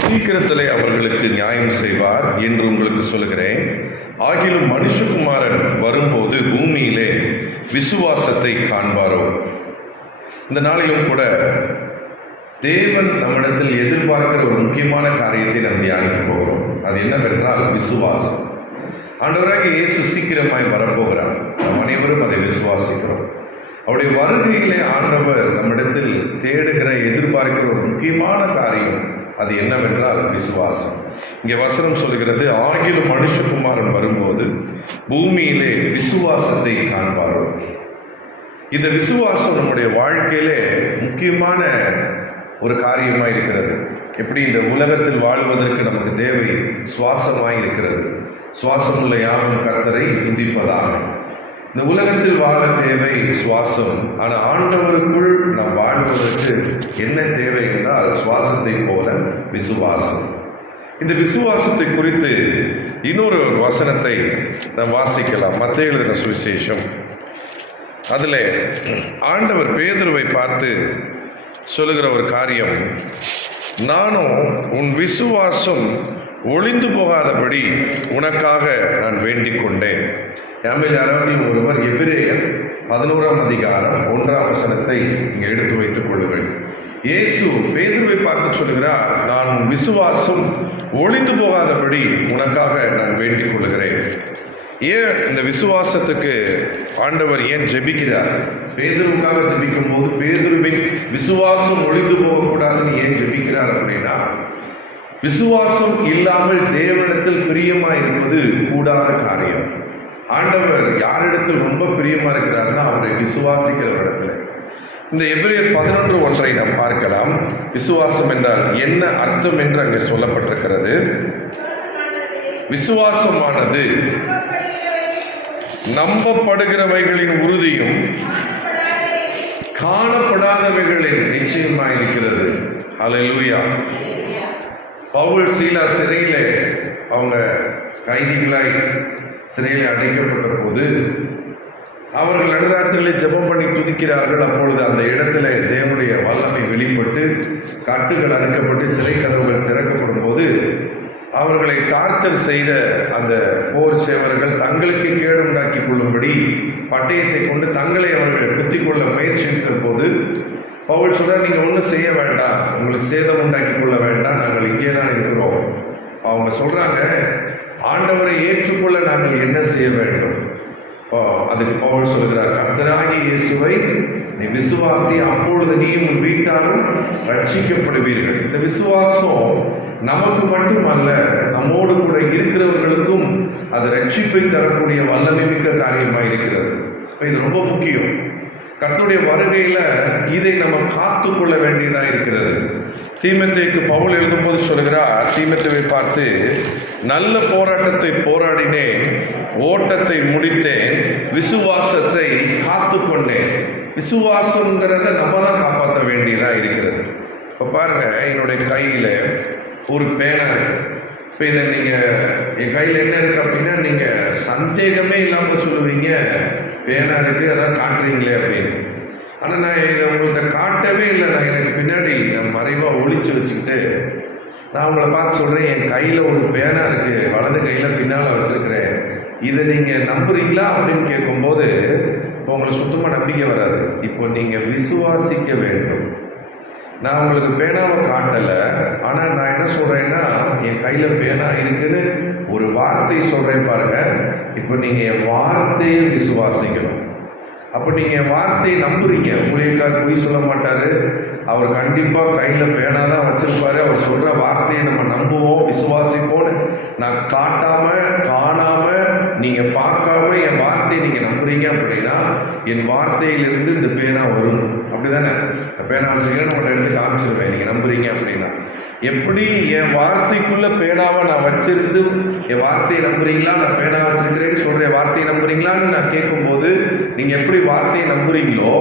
சீக்கிரத்திலே அவர்களுக்கு நியாயம் செய்வார் என்று உங்களுக்கு சொல்லுகிறேன். ஆகிலும் மனுஷகுமாரன் வரும்போது பூமியிலே விசுவாசத்தை காண்பாரோ? இந்த நாளிலும் கூட தேவன் நம்மிடத்தில் எதிர்பார்க்கிற ஒரு முக்கியமான காரியத்தை நாம் தியானிக்க போகிறோம். அது என்னவென்றால் விசுவாசம். ஆண்டவராகிய இயேசு சீக்கிரமாய் வரப்போகிறார். நாம் அனைவரும் அதை விசுவாசிக்கிறோம். அவருடைய வருகையிலே ஆண்டவர் நம்மிடத்தில் தேடுகிற எதிர்பார்க்கிற ஒரு முக்கியமான காரியம் அது என்னவென்றால் விசுவாசம். இங்கே வசனம் சொல்லுகிறது, ஆகிலும் மனுஷகுமாரன் வரும்போது பூமியிலே விசுவாசத்தை காண்பாரோ? இந்த விசுவாசம் நம்முடைய வாழ்க்கையிலே முக்கியமான ஒரு காரியமாக இருக்கிறது. எப்படி இந்த உலகத்தில் வாழ்வதற்கு நமக்கு தேவை சுவாசமாய் இருக்கிறது. சுவாசம் உள்ள யாரும் கர்த்தரை துதிப்பதாக. இந்த உலகத்தில் வாழ தேவை சுவாசம். ஆனால் ஆண்டவருக்குள் நாம் வாழ்வதற்கு என்ன தேவை என்றால் சுவாசத்தை போல விசுவாசம். இந்த விசுவாசத்தை குறித்து இன்னொரு வசனத்தை நாம் வாசிக்கலாம். மத்தேயு எழுதின சுவிசேஷம், அதில் ஆண்டவர் பேதுருவை பார்த்து சொல்லுகிற ஒரு காரியம், நானும் உன் விசுவாசம் ஒளிந்து போகாதபடி உனக்காக நான் வேண்டிக் கொண்டேன். நம்மில் யாராவது ஒருவர் எபிரேயர் 11ஆம் அதிகாரம் 1ஆம் வசனத்தை இங்கே எடுத்து வைத்துக் கொள்ளுங்கள். இயேசு பேதுருவை பார்த்து சொல்லுகிறார், நான் உன் விசுவாசம் ஒளிந்து போகாதபடி உனக்காக நான் வேண்டிக் கொள்கிறேன். ஏன் இந்த விசுவாசத்துக்கு ஆண்டவர் ஏன் ஜெபிக்கிறார்? பேதுருவுக்காக ஜெபிக்கும் போது பேதுருவின் விசுவாசம் ஒளிந்து போகக்கூடாதுன்னு ஏன் ஜெபிக்கிறார் அப்படின்னா, விசுவாசம் இல்லாமல் தேவனிடத்தில் பிரியமாக இருப்பது கூடாத காரியம். ஆண்டவர் யாரிடத்தில் ரொம்ப பிரியமா இருக்கிறார்னா அவரை விசுவாசிக்கிற இடத்துல. இந்த எபிரேயர் 11:1 நாம் பார்க்கலாம். விசுவாசம் என்றால் என்ன அர்த்தம் என்று அங்கே சொல்லப்பட்டிருக்கிறது. விசுவாசமானது நம்பப்படுகிறவைகளின் உறுதியும் காணப்படாதவைகளின் நிச்சயமாயிருக்கிறது. அல்லேலூயா. பவுல் சீலா சிறையில அவங்க கைதிகளாய் சிறையில் அடைக்கப்பட்ட போது அவர்கள் நடுராத்திரிலே ஜெபம் பண்ணி துதிக்கிறார்கள். அப்பொழுது அந்த இடத்துல தேவனுடைய வல்லமை வெளிப்பட்டு கட்டுகள் அறுக்கப்பட்டு சிறை கதவுகள் திறக்கப்படும் போது அவர்களை டார்ச்சர் செய்த அந்த போர் சேவர்கள் தங்களுக்கு கேடுண்டாக்கி கொள்ளும்படி பட்டயத்தை கொண்டு தங்களை அவர்கள் குத்திக் கொள்ள முயற்சித்த போது பவுல் சொல்றார், நீங்கள் ஒன்றும் செய்ய வேண்டாம், உங்களுக்கு சேதம் உண்டாக்கி கொள்ள வேண்டாம், நாங்கள் இங்கே தான் இருக்கிறோம். அவங்க சொல்றாங்க, ஆண்டவரை ஏற்றுக்கொள்ள நாங்கள் என்ன செய்ய வேண்டும்? அதுக்கு பவுல் சொல்கிறார், கர்த்தராகிய இயேசுவை நீ விசுவாசி, அப்பொழுது நீயும் வீட்டாரும் ரட்சிக்கப்படுவீர்கள். இந்த விசுவாசம் நமக்கு மட்டுமல்ல, நம்மோடு கூட இருக்கிறவர்களுக்கும் அது ரட்சிப்பை தரக்கூடிய வல்லமை மிக்க காரியமாக இருக்கிறது. இது ரொம்ப முக்கியம். கர்த்தருடைய வருகையில இதை நம்ம காத்து கொள்ள வேண்டியதாக இருக்கிறது. தீமோத்தேயுக்கு பவுல் எழுதும்போது சொல்கிறார், தீமோத்தேயுவை பார்த்து, நல்ல போராட்டத்தை போராடினேன், ஓட்டத்தை முடித்தேன், விசுவாசத்தை காத்து கொண்டேன். விசுவாசங்கிறத நம்ம தான் காப்பாற்ற வேண்டியதாக இருக்கிறது. இப்போ பாருங்க, என்னுடைய கையில் ஒரு பேனா இருக்கு. இப்போ இதை நீங்கள் என் கையில் என்ன இருக்கு அப்படின்னா நீங்கள் சந்தேகமே இல்லாமல் சொல்லுவீங்க, பேனா இருக்குது, அதான் காட்டுறீங்களே அப்படின்னு. ஆனால் நான் இதை உங்கள்கிட்ட காட்டவே இல்லை. நான் எனக்கு பின்னாடி நான் மறைவாக ஒளிச்சு வச்சுக்கிட்டு நான் உங்களை பார்த்து சொல்கிறேன், என் கையில் ஒரு பேனா இருக்குது, வலது கையில் பின்னால் வச்சுருக்கிறேன், இதை நீங்கள் நம்புறீங்களா அப்படின்னு கேட்கும்போது இப்போ உங்களுக்கு சுத்தமாக நம்பிக்கை வராது. இப்போ நீங்கள் விசுவாசிக்க வேண்டும். நான் உங்களுக்கு பேனாவை காட்டலை, ஆனால் நான் என்ன சொல்கிறேன்னா என் கையில் பேனா இருக்குன்னு ஒரு வார்த்தை சொல்கிறேன் பாருங்க. இப்போ நீங்கள் என் வார்த்தையை விசுவாசிக்கணும். அப்போ நீங்கள் என் வார்த்தையை நம்புறீங்க. ஊழியக்கார் பொய் சொல்ல மாட்டார், அவர் கண்டிப்பாக கையில் பேனா தான் வச்சுருப்பாரு. அவர் சொல்கிற வார்த்தையை நம்ம நம்புவோம், விசுவாசிப்போன்னு. நான் காட்டாமல் காணாமல் நீங்கள் பார்க்காம என் வார்த்தையை நீங்கள் நம்புறீங்க அப்படின்னா என் வார்த்தையிலிருந்து இந்த பேனா வரும். அப்படி தானே? பேனா வச்சுருக்கீங்கன்னா உங்கள்கிட்ட எடுத்து காமிச்சிருவேன், நீங்கள் நம்புறீங்க அப்படின்னா. எப்படி என் வார்த்தைக்குள்ள பேனாவை நான் வச்சிருந்து என் வார்த்தையை நம்புறீங்களா, நான் பேனா வச்சிருக்கிறேன்னு சொல்ற வார்த்தையை நம்புறீங்களான்னு நான் கேட்கும்போது நீங்க எப்படி வார்த்தையை நம்புறீங்களோ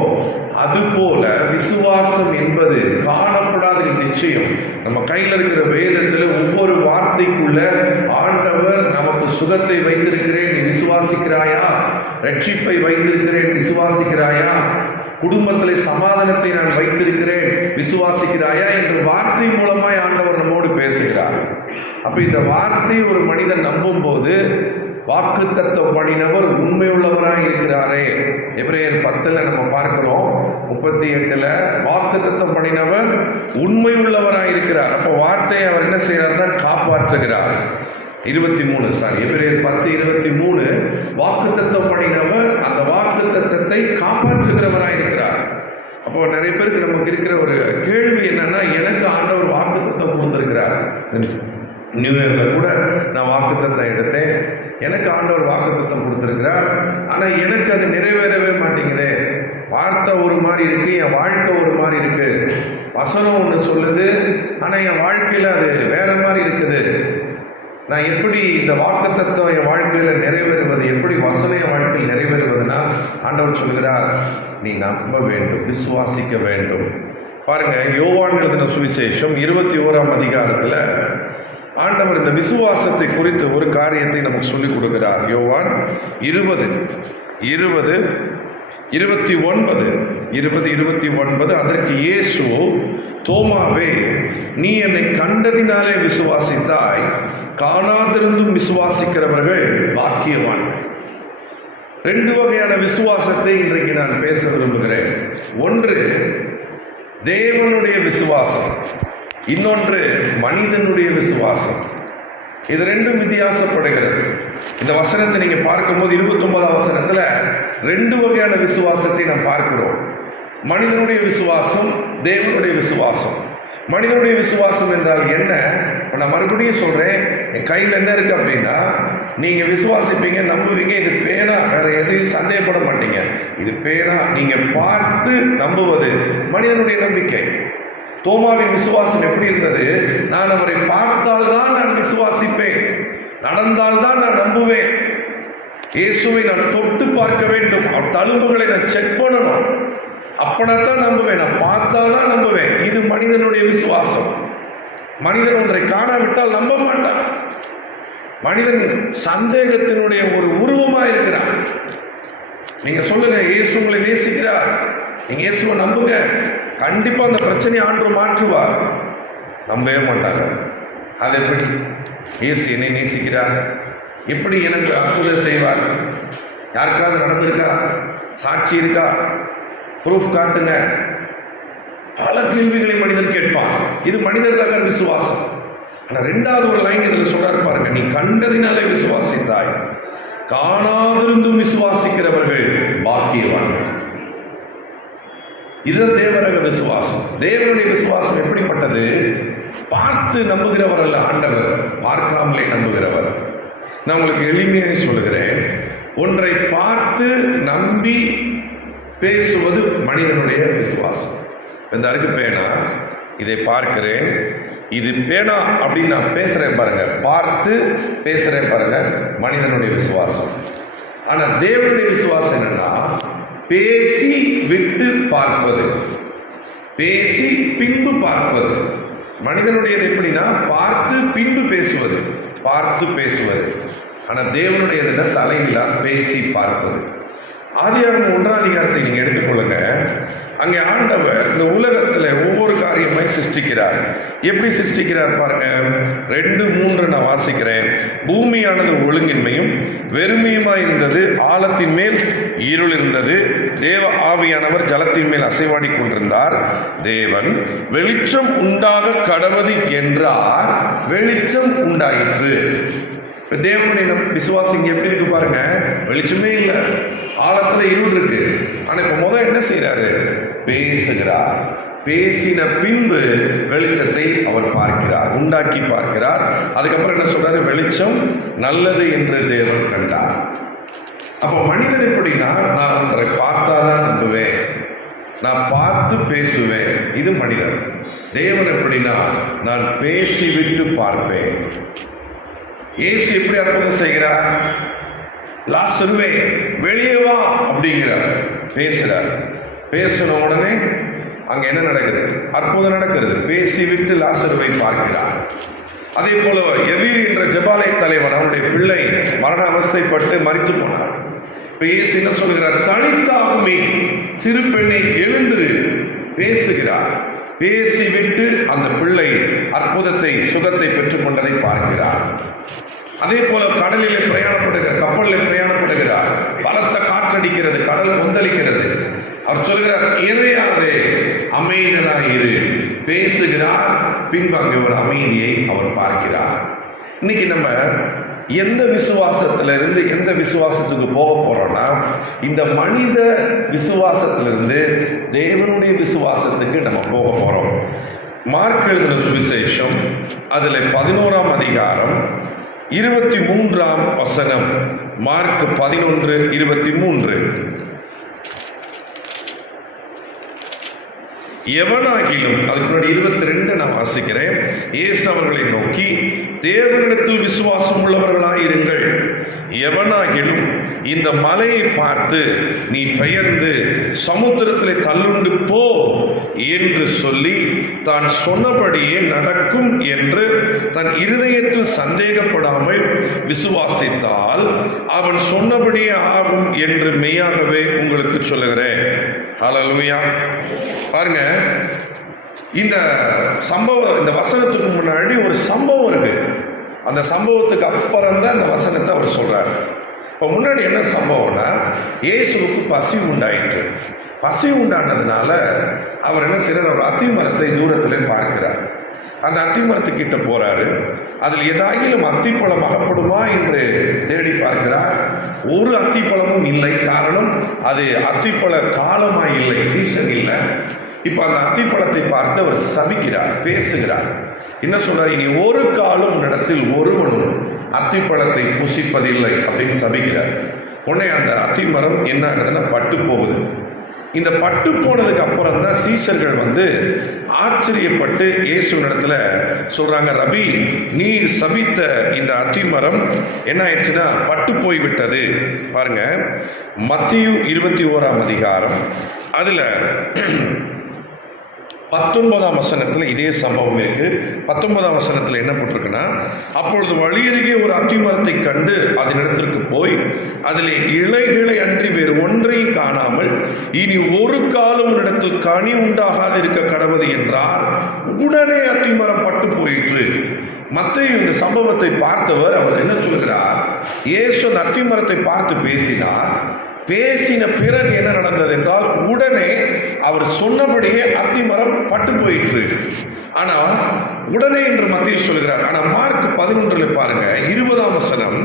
அதுபோல விசுவாசம் என்பது காணப்படாத நிச்சயம். நம்ம கையில் இருக்கிற வேதத்துல ஒவ்வொரு வார்த்தைக்குள்ள ஆண்டவர் நமக்கு சுகத்தை வைத்திருக்கிறேன், நீ விசுவாசிக்கிறாயா? ரட்சிப்பை வைத்திருக்கிறேன், விசுவாசிக்கிறாயா? குடும்பத்திலே சமாதானத்தை நான் வைத்திருக்கிறேன், விசுவாசிக்கிறாயா என்று வார்த்தை மூலமாய் ஆண்டவர் நம்மோடு பேசுகிறார். அப்ப இந்த வார்த்தை ஒரு மனிதன் நம்பும் போது வாக்குத்தத்தம் பண்ணினவர் உண்மை உள்ளவராய் இருக்கிறாரே. எபிரேயர் 10 நம்ம பார்க்கிறோம், 38 வாக்குத்தத்தம் பண்ணினவர் உண்மை உள்ளவராய் இருக்கிறார். அப்போ வார்த்தையை அவர் என்ன செய்யறாருன்னா காப்பாற்றுகிறார். 23 எபிரேயர் 10:23 வாக்குத்தத்தம் பண்ணினவர் அந்த வாக்குத்தத்தத்தை காப்பாற்றுகிறவராய் இருக்கிறார். அப்போ நிறைய பேருக்கு நமக்கு இருக்கிற ஒரு கேள்வி என்னன்னா, எனக்கு ஆண்டவர் வாக்குத்தத்தம் கொடுத்திருக்கிறார். நியூ இயர்ல கூட நான் வாக்குத்தத்தம் எடுத்தேன், எனக்கு ஆண்டவர் வாக்குத்தத்தம் கொடுத்திருக்கிறார், ஆனா எனக்கு அது நிறைவேறவே மாட்டேங்குது. வார்த்தை ஒரு மாதிரி இருக்கு, என் வாழ்க்கை ஒரு மாதிரி இருக்கு. வசனம் ஒன்று சொல்லுது, ஆனா என் வாழ்க்கையில அது வேற மாதிரி இருக்குது. நான் எப்படி இந்த வாக்குத்தத்தம் என் வாழ்க்கையில நிறைவேறுவது, எப்படி வசனம் என் வாழ்க்கையில் நிறைவேறுவதுன்னா ஆண்டவர் சொல்கிறார், நீ நம்ப வேண்டும், விசுவாசிக்க வேண்டும். பாருங்க, யோவான் எழுதின சுவிசேஷம் 21ஆம் அதிகாரத்தில் ஆண்டவர் இந்த விசுவாசத்தை குறித்து ஒரு காரியத்தை நமக்கு சொல்லிக் கொடுக்கிறார். யோவான் 20:29 அதற்கு இயேசு, தோமாவே, நீ என்னை கண்டதினாலே விசுவாசித்தாய், காணாதிருந்தும் விசுவாசிக்கிறவர்கள் பாக்கியவான்கள். 2 வகையான விசுவாசத்தை இன்றைக்கு நான் பேச விரும்புகிறேன். ஒன்று தேவனுடைய விசுவாசம், இன்னொன்று மனிதனுடைய விசுவாசம். இது ரெண்டும் வித்தியாசப்படுகிறது. இந்த வசனத்தை நீங்க பார்க்கும்போது 29ஆம் வசனத்துல 2 வகையான விசுவாசத்தை நாம் பார்க்கிறோம். மனிதனுடைய விசுவாசம், தேவனுடைய விசுவாசம். மனிதனுடைய விசுவாசம் என்றால் என்ன? நான் மறுபடியும் சொல்றேன், என் கையில் என்ன இருக்கு அப்படின்னா, நீங்க விசுவாசிப்பீங்க, நம்புவீங்க. இது பேனா, வேற எதையும் சந்தேகப்பட மாட்டீங்க. இது பேனா, நீங்க பார்த்து நம்புவது மனிதனுடைய நம்பிக்கை. தோமாவின் விசுவாசம் எப்படி இருந்தது? நான் அவரை பார்த்தால்தான் நான் விசுவாசிப்பேன், நடந்தால்தான் நான் நம்புவேன். இயேசுவை நான் தொட்டு பார்க்க வேண்டும், அவர் தழும்புகளை நான் செக் பண்ணணும், அப்படித்தான் நம்புவேன். நான் பார்த்தால்தான் நம்புவேன். இது மனிதனுடைய விசுவாசம். மனிதன் ஒன்றை காணாவிட்டால் நம்ப மாட்டான். மனிதன் சந்தேகத்தினுடைய ஒரு உருவமாக இருக்கிறான். நீங்க சொல்லுங்க, இயேசு உங்களை நேசிக்கிறார், நீங்க இயேசுவை நம்புங்க, கண்டிப்பா அந்த பிரச்சனையை ஆண்டவர் மாற்றுவார். நம்பவே மாட்டாங்க. அது எப்படி? இயேசு என்னை நேசிக்கிறார், எப்படி எனக்கு அற்புதம் செய்வார்? யாருக்காவது நடந்திருக்கா? சாட்சி இருக்கா? ப்ரூஃப் காட்டுங்க. பல கேள்விகளை மனிதன் கேட்பான். இது மனிதர்களாக விசுவாசம். ஆனால் 2வது ஒரு லைன் இதில் சொல்றாரு பாருங்க, நீ கண்டதினாலே விசுவாசித்தாய், காணாதிருந்தும் விசுவாசிக்கிறவர்கள் பாக்கியவான்கள். இது தேவரக விசுவாசம். தேவனுடைய விசுவாசம் எப்படிப்பட்டது? பார்த்து நம்புகிறவர் அல்ல ஆண்டவர், பார்க்காமலே நம்புகிறவர். நான் உங்களுக்கு எளிமையாக சொல்லுகிறேன், ஒன்றை பார்த்து நம்பி பேசுவது மனிதனுடைய விசுவாசம். இந்த அருக்கு பேனா, இதை பார்க்கிறேன், இது பேனா அப்படின்னு நான் பேசுறேன் பாருங்க, பார்த்து பேசுறேன் பாருங்க, மனிதனுடைய விசுவாசம். ஆனா தேவனுடைய விசுவாசம் என்னன்னா, பேசி விட்டு பார்ப்பது, பேசி பின்பு பார்ப்பது. மனிதனுடையது எப்படின்னா, பார்த்து பின்பு பேசுவது, பார்த்து பேசுவது. ஆனா தேவனுடையது தலையிலா பேசி பார்ப்பது. ஆதியாகமம் 1ஆம் அதிகாரத்தை நீங்க எடுத்துக்கொள்ளுங்க. அங்கே ஆண்டவர் இந்த உலகத்துல ஒவ்வொரு காரியமாய் சிருஷ்டிக்கிறார். எப்படி சிருஷ்டிக்கிறார் பாருங்க. 2:3 நான் வாசிக்கிறேன். பூமியானது ஒழுங்கின்மையும் வெறுமையுமாய் இருந்தது, ஆழத்தின் மேல் இருள் இருந்தது, தேவ ஆவியானவர் ஜலத்தின் மேல் அசைவாடி கொண்டிருந்தார். தேவன் வெளிச்சம் உண்டாக கடவது என்றார், வெளிச்சம் உண்டாயிற்று. தேவனுடைய விசுவாசம் இங்க எப்படி இருக்கு பாருங்க. வெளிச்சமே இல்லை, ஆழத்துல இருள் இருக்கு. ஆனா இப்ப முதல் என்ன செய்யறாரு? பேசுகிறார். பேசின பின்பு வெளிச்சத்தை அவர் பார்க்கிறார், உண்டாக்கி பார்க்கிறார். அதுக்கப்புறம் என்ன சொல்றாரு? வெளிச்சம் நல்லது என்று தேவன் கண்டார். அப்ப மனிதன் எப்படின்னா, நான் ஒன்றை பார்த்தாதான் நம்புவேன், நான் பார்த்து பேசுவேன். இது மனிதன். தேவன் எப்படின்னா, நான் பேசிவிட்டு பார்ப்பேன். இயேசு எப்படி அற்புதம் செய்கிறார்? லாசருவே வெளியே வா அப்படிங்கிறார், பேசுறார். பேசின உடனே அங்க என்ன நடக்குது? அற்புதம் நடக்கிறது. பேசிவிட்டு லாசருவை பார்க்கிறார். அதே போல எவீர் என்ற ஜெபாலய தலைவன், அவனுடைய பிள்ளை மரண அவஸ்தைப்பட்டு மரித்து போனார். இயேசு என்ன சொல்கிறார்? தனித்தாகுமே சிறு பெண்ணை எழுந்திரு பேசுகிறார். பேசிவிட்டு அந்த பிள்ளை அற்புதத்தை சுகத்தை பெற்றுக்கொண்டதை பார்க்கிறார். அதே போல கடலிலே பிரயாணப்படுகிறார், கப்பலில் பிரயாணப்படுகிறார். பலத்த காற்றடிக்கிறது, கடல் கொந்தளிக்கிறது. அவர் சொல்கிறார், இறையாதே, அமைதியாயிரு. பேசுகிறார். பின்பு அங்கே ஒரு அமைதியை அவர் பார்க்கிறார். இன்னைக்கு நம்ம எந்த விசுவாசத்திலிருந்து எந்த விசுவாசத்துக்கு போக போறோம்னா, இந்த மனித விசுவாசத்திலிருந்து தேவனுடைய விசுவாசத்துக்கு நம்ம போக போறோம். மார்க் எழுதின சுவிசேஷம் அதுல 11ஆம் அதிகாரம் 23ஆம் வசனம். மார்க் 11:23. எவனாகிலும், அதுக்கு முன்னாடி 22 நான் வாசிக்கிறேன். இயேசு அவர்களை நோக்கி, தேவனிடத்தில் விசுவாசம் உள்ளவர்களாயிருங்கள். எவனாகிலும் இந்த மலையை பார்த்து நீ பெயர்ந்து சமுத்திரத்திலே தள்ளுண்டு போ என்று சொல்லி தான் சொன்னபடியே நடக்கும் என்று தன் இருதயத்தில் சந்தேகப்படாமல் விசுவாசித்தால் அவன் சொன்னபடியே ஆகும் என்று மெய்யாகவே உங்களுக்கு சொல்லுகிறேன். ஹல்லேலூயா. பாருங்க, இந்த சம்பவம், இந்த வசனத்துக்கு முன்னாடி ஒரு சம்பவம் இருக்கு. அந்த சம்பவத்துக்கு அப்புறம் தான் அந்த வசனத்தை அவர் சொல்றார். இப்போ முன்னாடி என்ன சம்பவம்னா, இயேசுவுக்கு பசி உண்டாயிற்று. பசி உண்டானதுனால அவர் என்ன செய்றார்? ஒரு அத்தி மரத்தை தூரத்திலே பார்க்கிறார். அந்த அத்தி மரத்துக்கிட்ட போறாரு. அதில் ஏதாகிலும் அத்திப்பழம் அகப்படுமா என்று தேடி பார்க்கிறார். ஒரு அத்திப்பழமும் இல்லை. காரணம், அது அத்திப்பழ காலமாய் இல்லை, சீசன் இல்லை. இப்போ அந்த அத்திப்பழத்தை பார்த்து அவர் சபிக்கிறார், பேசுகிறார். என்ன சொல்றார்? இனி ஒரு காலம் உன்னிடத்தில் ஒருவனும் அத்திப்பழத்தை புசிப்பதில்லை அப்படின்னு சபிக்கிறார். உடனே அந்த அத்தி மரம் என்ன ஆகுதுன்னா பட்டு போகுது. இந்த பட்டு போனதுக்கு அப்புறம் தான் சீசர்கள் வந்து ஆச்சரியப்பட்டு இயேசுவினிடத்துல சொல்றாங்க, ரபி, நீர் சபித்த இந்த அத்தி மரம் என்ன ஆயிடுச்சுன்னா பட்டு போய்விட்டது. பாருங்க, மத்தேயு 21ஆம் அதிகாரம் அதுல 19ஆம் வசனத்தில் இதே சம்பவம் இருக்கு. 19ஆம் வசனத்தில் என்ன போட்டிருக்குன்னா, அப்பொழுது வழியருகே ஒரு அத்தி மரத்தை கண்டு அதனிடத்திற்கு போய் அதிலே இலைகளை அன்றி வேறு ஒன்றையும் காணாமல் இனி ஒரு காலம் இடத்தில் கனி உண்டாகாது இருக்க கடவுது என்றார். உடனே அத்தி மரம் பட்டு போயிற்று. மத்தேயு இந்த சம்பவத்தை பார்த்தவர் அவர் என்ன சொல்கிறார்? இயேசு அந்த அத்தி மரத்தை பார்த்து பேசினார். பேசின பிறகு என்ன நடந்தது என்றால், உடனே அவர் சொன்னபடியே அத்தி மரம் பட்டு போயிற்று. ஆனா உடனே என்று மத்தேயு சொல்கிறார். ஆனா மார்க் 11 பாருங்க, 20ஆம் வசனம்,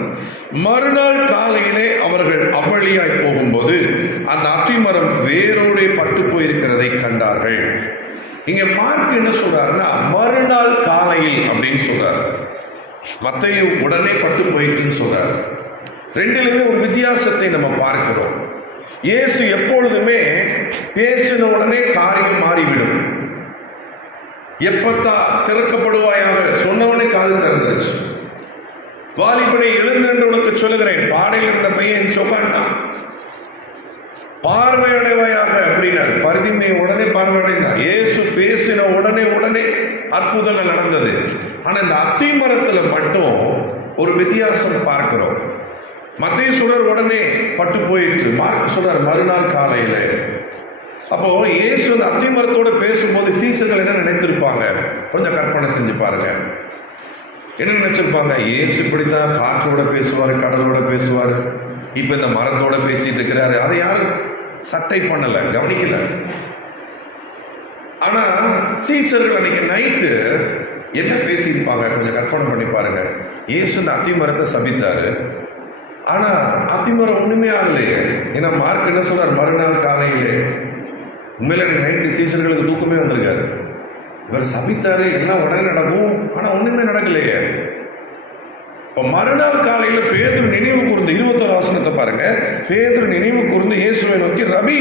மறுநாள் காலையிலே அவர்கள் அவ்வழியாய் போகும்போது அந்த அத்தி மரம் வேரோடே பட்டு போயிருக்கிறதை கண்டார்கள். இங்க மார்க் என்ன சொல்றாருன்னா, மறுநாள் காலையில் அப்படின்னு சொல்றாரு. மத்தேயு உடனே பட்டு போயிட்டுன்னு சொல்றாரு. ரெண்டிலுமே ஒரு வித்தியாசத்தை நம்ம பார்க்கிறோம். இயேசு எப்பொழுதுமே பேசின உடனே காரியம் மாறிவிடும். எப்பத்தா திறக்கப்படுவாயாக சொன்னவனே காது திறந்துருச்சு. வாலிபனை எழுந்து உனக்கு சொல்லுகிறேன், பாடையில் இருந்த பையன் சொன்னான், பார்வையடைவாயாக அப்படின்னாரு. பரிதிமையை உடனே பார்வையடைந்தான். இயேசு பேசின உடனே அற்புதங்கள் நடந்தது. ஆனா இந்த அத்தி மரத்துல மட்டும் ஒரு வித்தியாசம் பார்க்கிறோம். மத்தேயு சொல்றார் உடனே பட்டு போயிற்று, மார்க் சொல்றார் மறுநாள் காலையில. அப்போ இயேசு அந்த அத்தி மரத்தோட பேசும்போது சீசர்கள் என்ன நினைத்திருப்பாங்க? கொஞ்சம் கற்பனை செஞ்சு பாருங்க. என்ன நினைச்சிருப்பாங்க? இயேசு இப்படித்தான் காற்றோட பேசுவாரு, கடலோட பேசுவாரு, இப்ப இந்த மரத்தோட பேசிட்டு இருக்கிறாரு. அதை யாரும் சட்டை பண்ணல, கவனிக்கல. ஆனா சீசர்கள் அன்னைக்கு நைட்டு என்ன பேசியிருப்பாங்க? கொஞ்சம் கற்பனை பண்ணி பாருங்க. இயேசு இந்த அத்தி மரத்தை சபித்தாரு. ஆனா அத்திமரம் ஒண்ணுமே ஆகலையே. ஏன்னா மார்க் என்ன சொல்றார்? மறுநாள் காலையிலே. உண்மையில நைட்டு சீசர்களுக்கு தூக்கமே வந்திருக்காரு. இவர் சபித்தாரு, எல்லாம் உடனே நடக்கும், ஆனா ஒண்ணுமே நடக்கலையே. இப்ப மறுநாள் காலையில பேதுரு நினைவு கூர்ந்து 21 வசனத்தை பாருங்க. பேதுரு நினைவு கூர்ந்து இயேசுவை நோக்கி, ரபி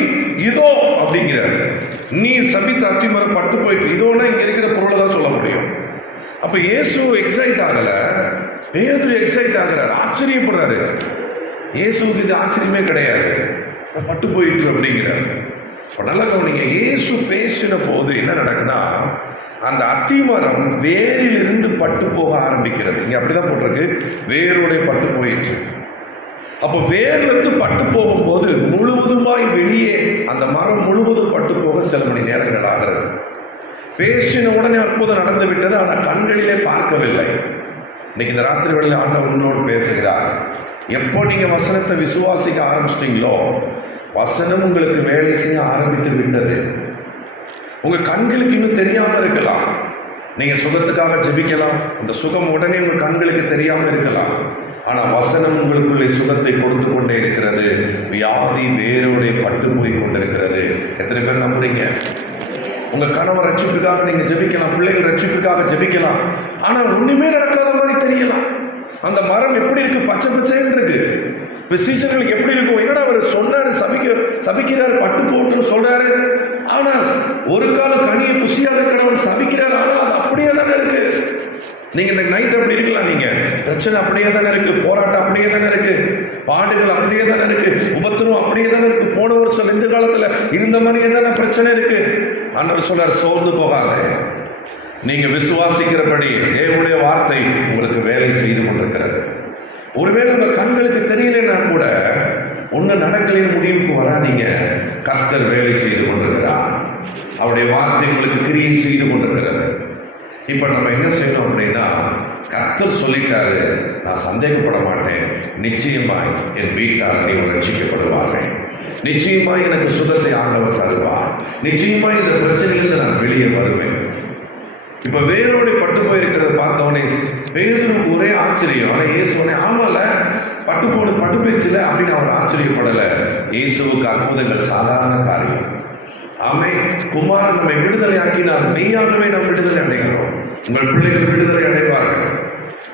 இதோ அப்படிங்கிறார். நீ சபித்த அத்திமரம் பட்டு போயிட்டு, இதோன்னா இங்க இருக்கிற பொருளை தான் சொல்ல முடியும். அப்ப இயேசு எக்ஸைட் ஆகல, பேதுரு எக்ஸைட் ஆகிறார், ஆச்சரியப்படுறாரு. இயேசுக்கு இது ஆச்சரியமே கிடையாது, பட்டு போயிட்டு அப்படிங்கிறார். நல்லா கவனிங்க, இயேசு பேசின போது என்ன நடக்குன்னா, அந்த அத்திமரம் வேரில் இருந்து பட்டு போக ஆரம்பிக்கிறது. இங்க அப்படிதான் போட்டிருக்கு, வேரோட பட்டு போயிற்று. அப்போ வேர்ல இருந்து பட்டு போகும்போது முழுவதுமாய் வெளியே அந்த மரம் முழுவதும் பட்டு போக சில மணி நேரங்கள் ஆகிறது. பேசின உடனே அற்புதம் நடந்து விட்டது, ஆனால் கண்களிலே பார்க்கவில்லை. இன்னைக்கு இந்த ராத்திரி வேளையில் ஆண்டவர் உன்னோடு பேசுகிறார். எப்போ நீங்க வசனத்தை விசுவாசிக்க ஆரம்பிச்சிட்டீங்களோ வசனம் உங்களுக்கு வேலை செய்ய ஆரம்பித்து விட்டது. உங்க கண்களுக்கு இன்னும் தெரியாம இருக்கலாம், நீங்க சுகத்துக்காக ஜெபிக்கலாம், அந்த சுகம் உடனே உங்க கண்களுக்கு தெரியாம இருக்கலாம். ஆனா வசனம் உங்களுக்குள்ளே சுகத்தை கொடுத்து கொண்டே இருக்கிறது. வியாதி வேரோட பட்டு போய் கொண்டிருக்கிறது. எத்தனை பேர் நம்புறீங்க? உங்க கணவர் ரட்சிப்புக்காக நீங்க ஜெபிக்கலாம், பிள்ளைகள் ரட்சிப்புக்காக ஜெபிக்கலாம், ஆனா ஒண்ணுமே நடக்காத மாதிரி தெரியலாம். அந்த மரம் எப்படி இருக்கு? பச்சை பச்சைன்னு இருக்கு. சீசர்களுக்கு எப்படி இருக்கும்? என்னடா அவர் சொன்னாரு, சபிக்கிறாரு, பட்டு போட்டுன்னு சொல்றாரு, ஆனா ஒரு காலம் கனியை புசியாத கடவுள் சபிக்கிறாரு, ஆனா அது அப்படியே தானே இருக்கு. நீங்க இந்த நைட் அப்படி இருக்கலாம், நீங்க பிரச்சனை அப்படியே தானே இருக்கு, போராட்டம் அப்படியே தானே இருக்கு, பாடுகள் அப்படியே தானே இருக்கு, உபத்திரம் அப்படியே தானே இருக்கு, போன வருஷம் இந்த காலத்துல இருந்த மாதிரியே தானே பிரச்சனை இருக்கு. ஆண்டவர் சொல்றாரு, சோர்ந்து போகாத, நீங்க விசுவாசிக்கிறபடி தேவனுடைய வார்த்தை உங்களுக்கு வேலை செய்து கொண்டிருக்கிறது. ஒருவேளை உங்க கண்களுக்கு தெரியலன்னா கூட ஒண்ணு நடக்கலைன்னு முடிவுக்கு வராதீங்க. கர்த்தர் வேலை செய்து கொண்டிருக்கிறார், அவருடைய வார்த்தை உங்களுக்கு கிரியை செய்து கொண்டிருக்கிறது. இப்ப நம்ம என்ன செய்யணும் அப்படின்னா, கர்த்தர் சொல்லிட்டாரு, நான் சந்தேகப்பட மாட்டேன், நிச்சயமாய் என் வீட்டார் அனைவரும் ரட்சிக்கப்படுவார்கள், நிச்சயமாய் எனக்கு சுகத்தை ஆண்டவர் தருவார், நிச்சயமாய் இந்த பிரச்சனையிலிருந்து நான் வெளியே வருவேன். இப்ப வேரோடு பட்டு போயிருக்கிறத பார்த்தவனே பேதுருக்கு ஒரே ஆச்சரியம். ஆனா இயேசுவனே ஆமால பட்டு போயிடுச்சுல அப்படின்னு அவர் ஆச்சரியப்படல. இயேசுவுக்கு அற்புதங்கள் சாதாரண காரியம். ஆமே, குமாரன் நம்மை விடுதலை ஆக்கினார், மெய்யாகவே நாம் விடுதலை அடைகிறோம். உங்கள் பிள்ளைகள் விடுதலை அடைவார்கள்.